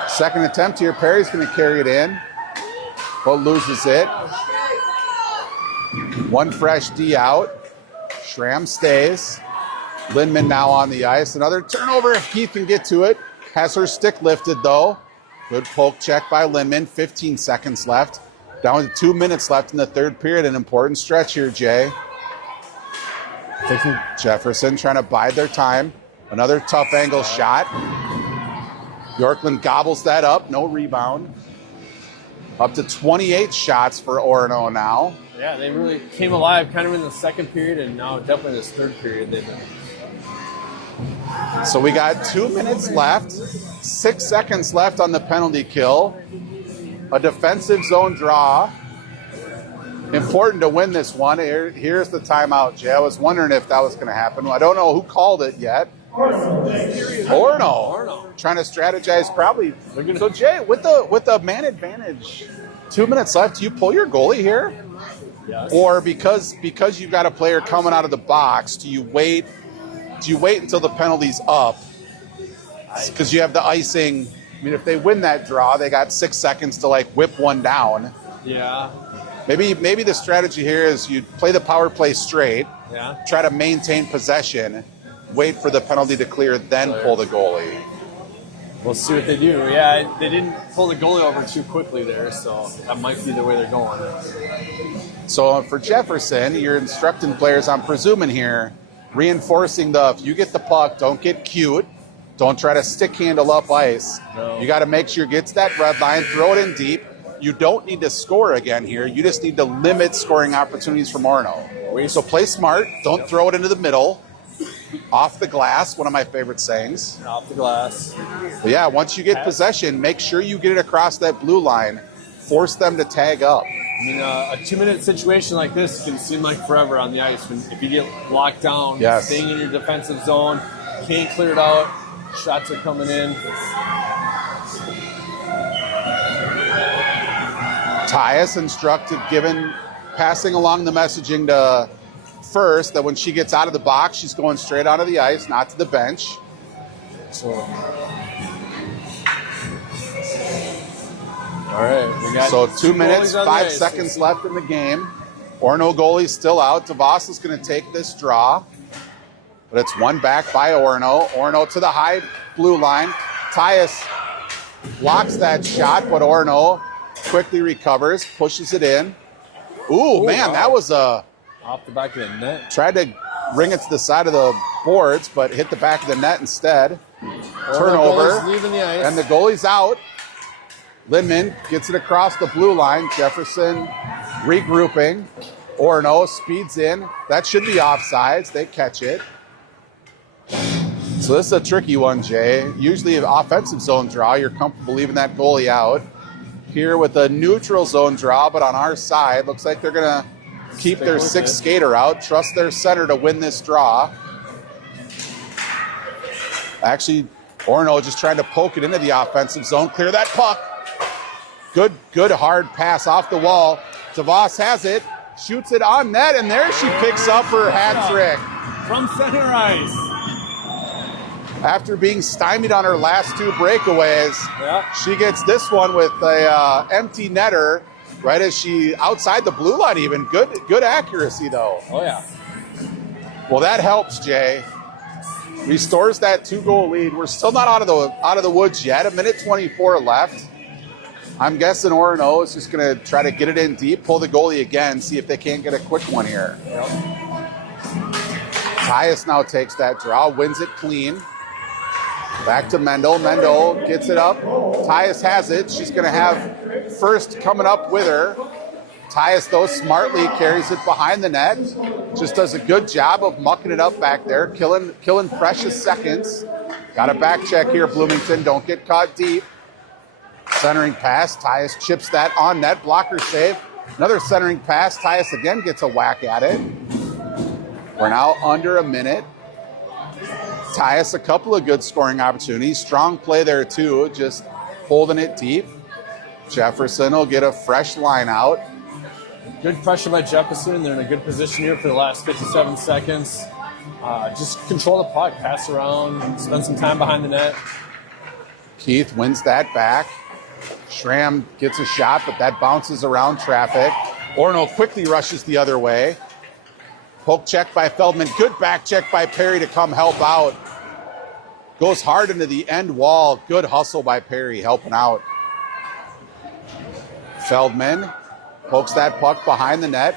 Second attempt here. Perry's going to carry it in, but loses it. One fresh D out. Schramm stays. Lindman now on the ice. Another turnover if Keith can get to it. Has her stick lifted, though. Good poke check by Lindman. 15 seconds left. Down to 2 minutes left in the third period. An important stretch here, Jay. Jefferson trying to bide their time. Another tough angle shot. Bjorklund gobbles that up. No rebound. Up to 28 shots for Orono now. Yeah, they really came alive kind of in the second period, and now definitely this third period. They've been. So we got 2 minutes left. 6 seconds left on the penalty kill. A defensive zone draw. Important to win this one. Here's the timeout, Jay. I was wondering if that was going to happen. I don't know who called it yet. Orono. Trying to strategize probably. So, Jay, with the man advantage, 2 minutes left, do you pull your goalie here? Yes. Or because you've got a player coming out of the box, do you wait until the penalty's up? Because you have the icing. I mean, if they win that draw, they got 6 seconds to like whip one down. Yeah. Maybe the strategy here is you play the power play straight, Yeah. try to maintain possession, wait for the penalty to clear, then pull the goalie. We'll see what they do. Yeah, they didn't pull the goalie over too quickly there, so that might be the way they're going. So for Jefferson, you're instructing players, I'm presuming here, reinforcing if you get the puck, don't get cute. Don't try to stick handle up ice. No. You got to make sure it gets that red line, throw it in deep. You don't need to score again here. You just need to limit scoring opportunities from Orono. So play smart. Don't throw it into the middle. Off the glass, one of my favorite sayings. Off the glass. But yeah, once you get possession, make sure you get it across that blue line. Force them to tag up. I mean, a 2-minute situation like this can seem like forever on the ice. If you get locked down, Yes. staying in your defensive zone, can't clear it out, shots are coming in. Tyus instructed, passing along the messaging to First, that when she gets out of the box, she's going straight onto the ice, not to the bench. So, all right, we got 2 minutes, goalies on the 5 ice. seconds left in the game. Orono goalie's still out. DeVos is going to take this draw, but it's one back by Orono. Orono to the high blue line. Tyus blocks that shot, but Orono quickly recovers, pushes it in. Ooh, man, wow. that was Off the back of the net. tried to ring it to the side of the boards, but hit the back of the net instead. Turnover, Goalie's leaving the ice. and the goalie's out. Lindman gets it across the blue line. Jefferson regrouping. Orono speeds in. That should be offsides. They catch it. So this is a tricky one, Jay. Usually an offensive zone draw, you're comfortable leaving that goalie out. Here with a neutral zone draw, but on our side, looks like they're going to keep their sixth skater out, trust their center to win this draw. Actually, Orono just trying to poke it into the offensive zone, clear that puck. Good hard pass off the wall. DeVos has it, shoots it on net, and there she picks up her hat trick. From center ice. After being stymied on her last two breakaways, she gets this one with a empty netter, right as she outside the blue line even. Good accuracy, though. Oh, yeah. Well, that helps, Jay. Restores that 2-goal lead. We're still not out of the woods yet. 1:24 left. I'm guessing Orono is just going to try to get it in deep, pull the goalie again, see if they can't get a quick one here. Yep. Tyus now takes that draw, wins it clean. Back to Mendel. Mendel gets it up. Tyus has it. She's going to have First coming up with her. Tyus, though, smartly carries it behind the net. Just does a good job of mucking it up back there, killing precious seconds. Got a back check here, Bloomington. Don't get caught deep. Centering pass. Tyus chips that on net. Blocker save. Another centering pass. Tyus again gets a whack at it. We're now under a minute. Tyus, a couple of good scoring opportunities. Strong play there, too, just holding it deep. Jefferson will get a fresh line out. Good pressure by Jefferson. They're in a good position here for the last 57 seconds. Just control the puck, pass around, spend some time behind the net. Keith wins that back. Schramm gets a shot, but that bounces around traffic. Orono quickly rushes the other way. Poke check by Feldman. Good back check by Perry to come help out. Goes hard into the end wall. Good hustle by Perry helping out. Feldman pokes that puck behind the net.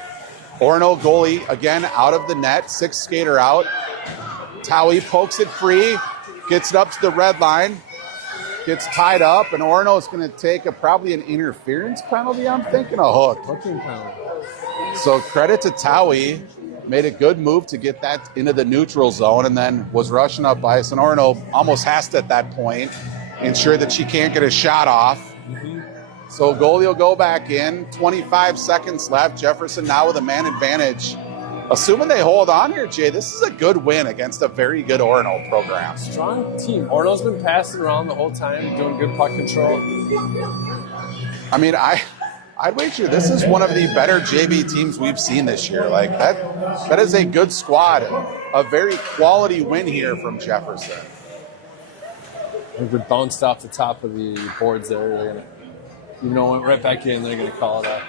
Orono goalie again out of the net. Sixth skater out. Towie pokes it free. Gets it up to the red line. Gets tied up, and Orono is going to take probably an interference penalty, I'm thinking, a hook. Hooking penalty. So credit to Towie. Made a good move to get that into the neutral zone and then was rushing up ice. And Orono almost has to at that point ensure that she can't get a shot off. Mm-hmm. So goalie will go back in. 25 seconds left. Jefferson now with a man advantage. Assuming they hold on here, Jay, this is a good win against a very good Orono program. Strong team. Orono's been passing around the whole time, doing good puck control. I mean, I'd wager this is one of the better JV teams we've seen this year. Like that is a good squad. A very quality win here from Jefferson. I think we bounced off the top of the boards there. They're gonna, went right back in. They're going to call it out.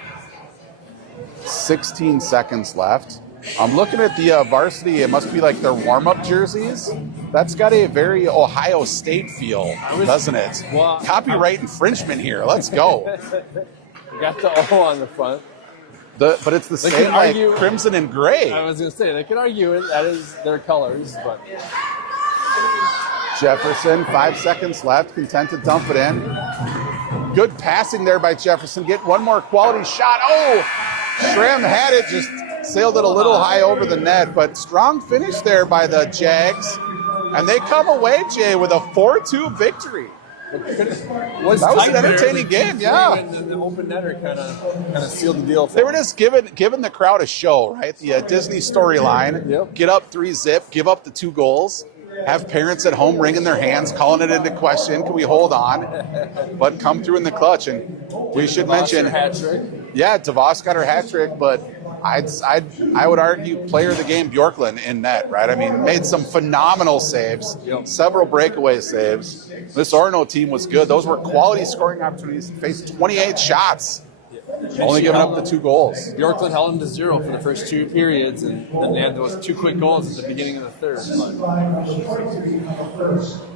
16 seconds left. I'm looking at the varsity. It must be like their warm-up jerseys. That's got a very Ohio State feel, doesn't it? Well, Copyright infringement here. Let's go. We got the O on the front. But it's the same like argue, crimson and gray. I was going to say, they could argue it. That is their colors, but... Jefferson, 5 seconds left, content to dump it in. Good passing there by Jefferson. Get one more quality shot. Oh, Shrem had it, just sailed it a little high over the net, but strong finish there by the Jags. And they come away, Jay, with a 4-2 victory. That was an entertaining game, yeah. And the open netter kind of sealed the deal. They were just giving the crowd a show, right? The Disney storyline. Yep. Get up 3-zip, give up the 2 goals. Have parents at home wringing their hands, calling it into question. Can we hold on? But come through in the clutch. And we should mention, yeah, DeVos got her hat trick, but I would argue player of the game Bjorklund in net, right? I mean, made some phenomenal saves, several breakaway saves. This Orono team was good. Those were quality scoring opportunities. Faced 28 shots. Only giving up the 2 goals. Bjorklund held them to 0 for the first 2 periods, and then they had those 2 quick goals at the beginning of the third.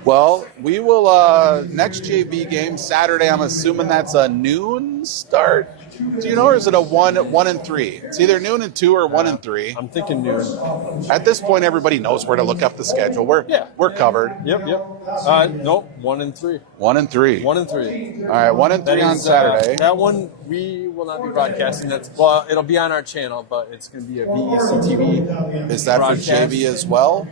Well, we will next JV game Saturday. I'm assuming that's a noon start. Do you know, or is it a 1 and 3? It's either noon and 2 or 1 and 3. I'm thinking noon. At this point, everybody knows where to look up the schedule. We're covered. Yep. Nope. 1 and 3. 1 and 3. 1 and 3. All right, 1 and 3 on Saturday. That one we will not be broadcasting. It'll be on our channel, but it's going to be a VEC TV. Is that broadcast. for JV as well?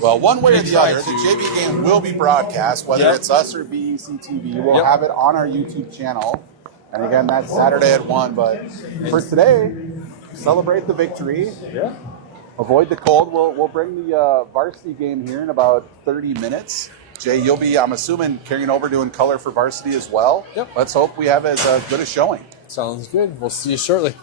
Well, one way or the other, the JV game will be broadcast, whether it's us or VEC TV. We'll have it on our YouTube channel. And again, that's Saturday at 1. But for today, celebrate the victory. Yeah. Avoid the cold. We'll bring the varsity game here in about 30 minutes. Jay, you'll be, I'm assuming, carrying over doing color for varsity as well. Yep. Let's hope we have as good a showing. Sounds good. We'll see you shortly.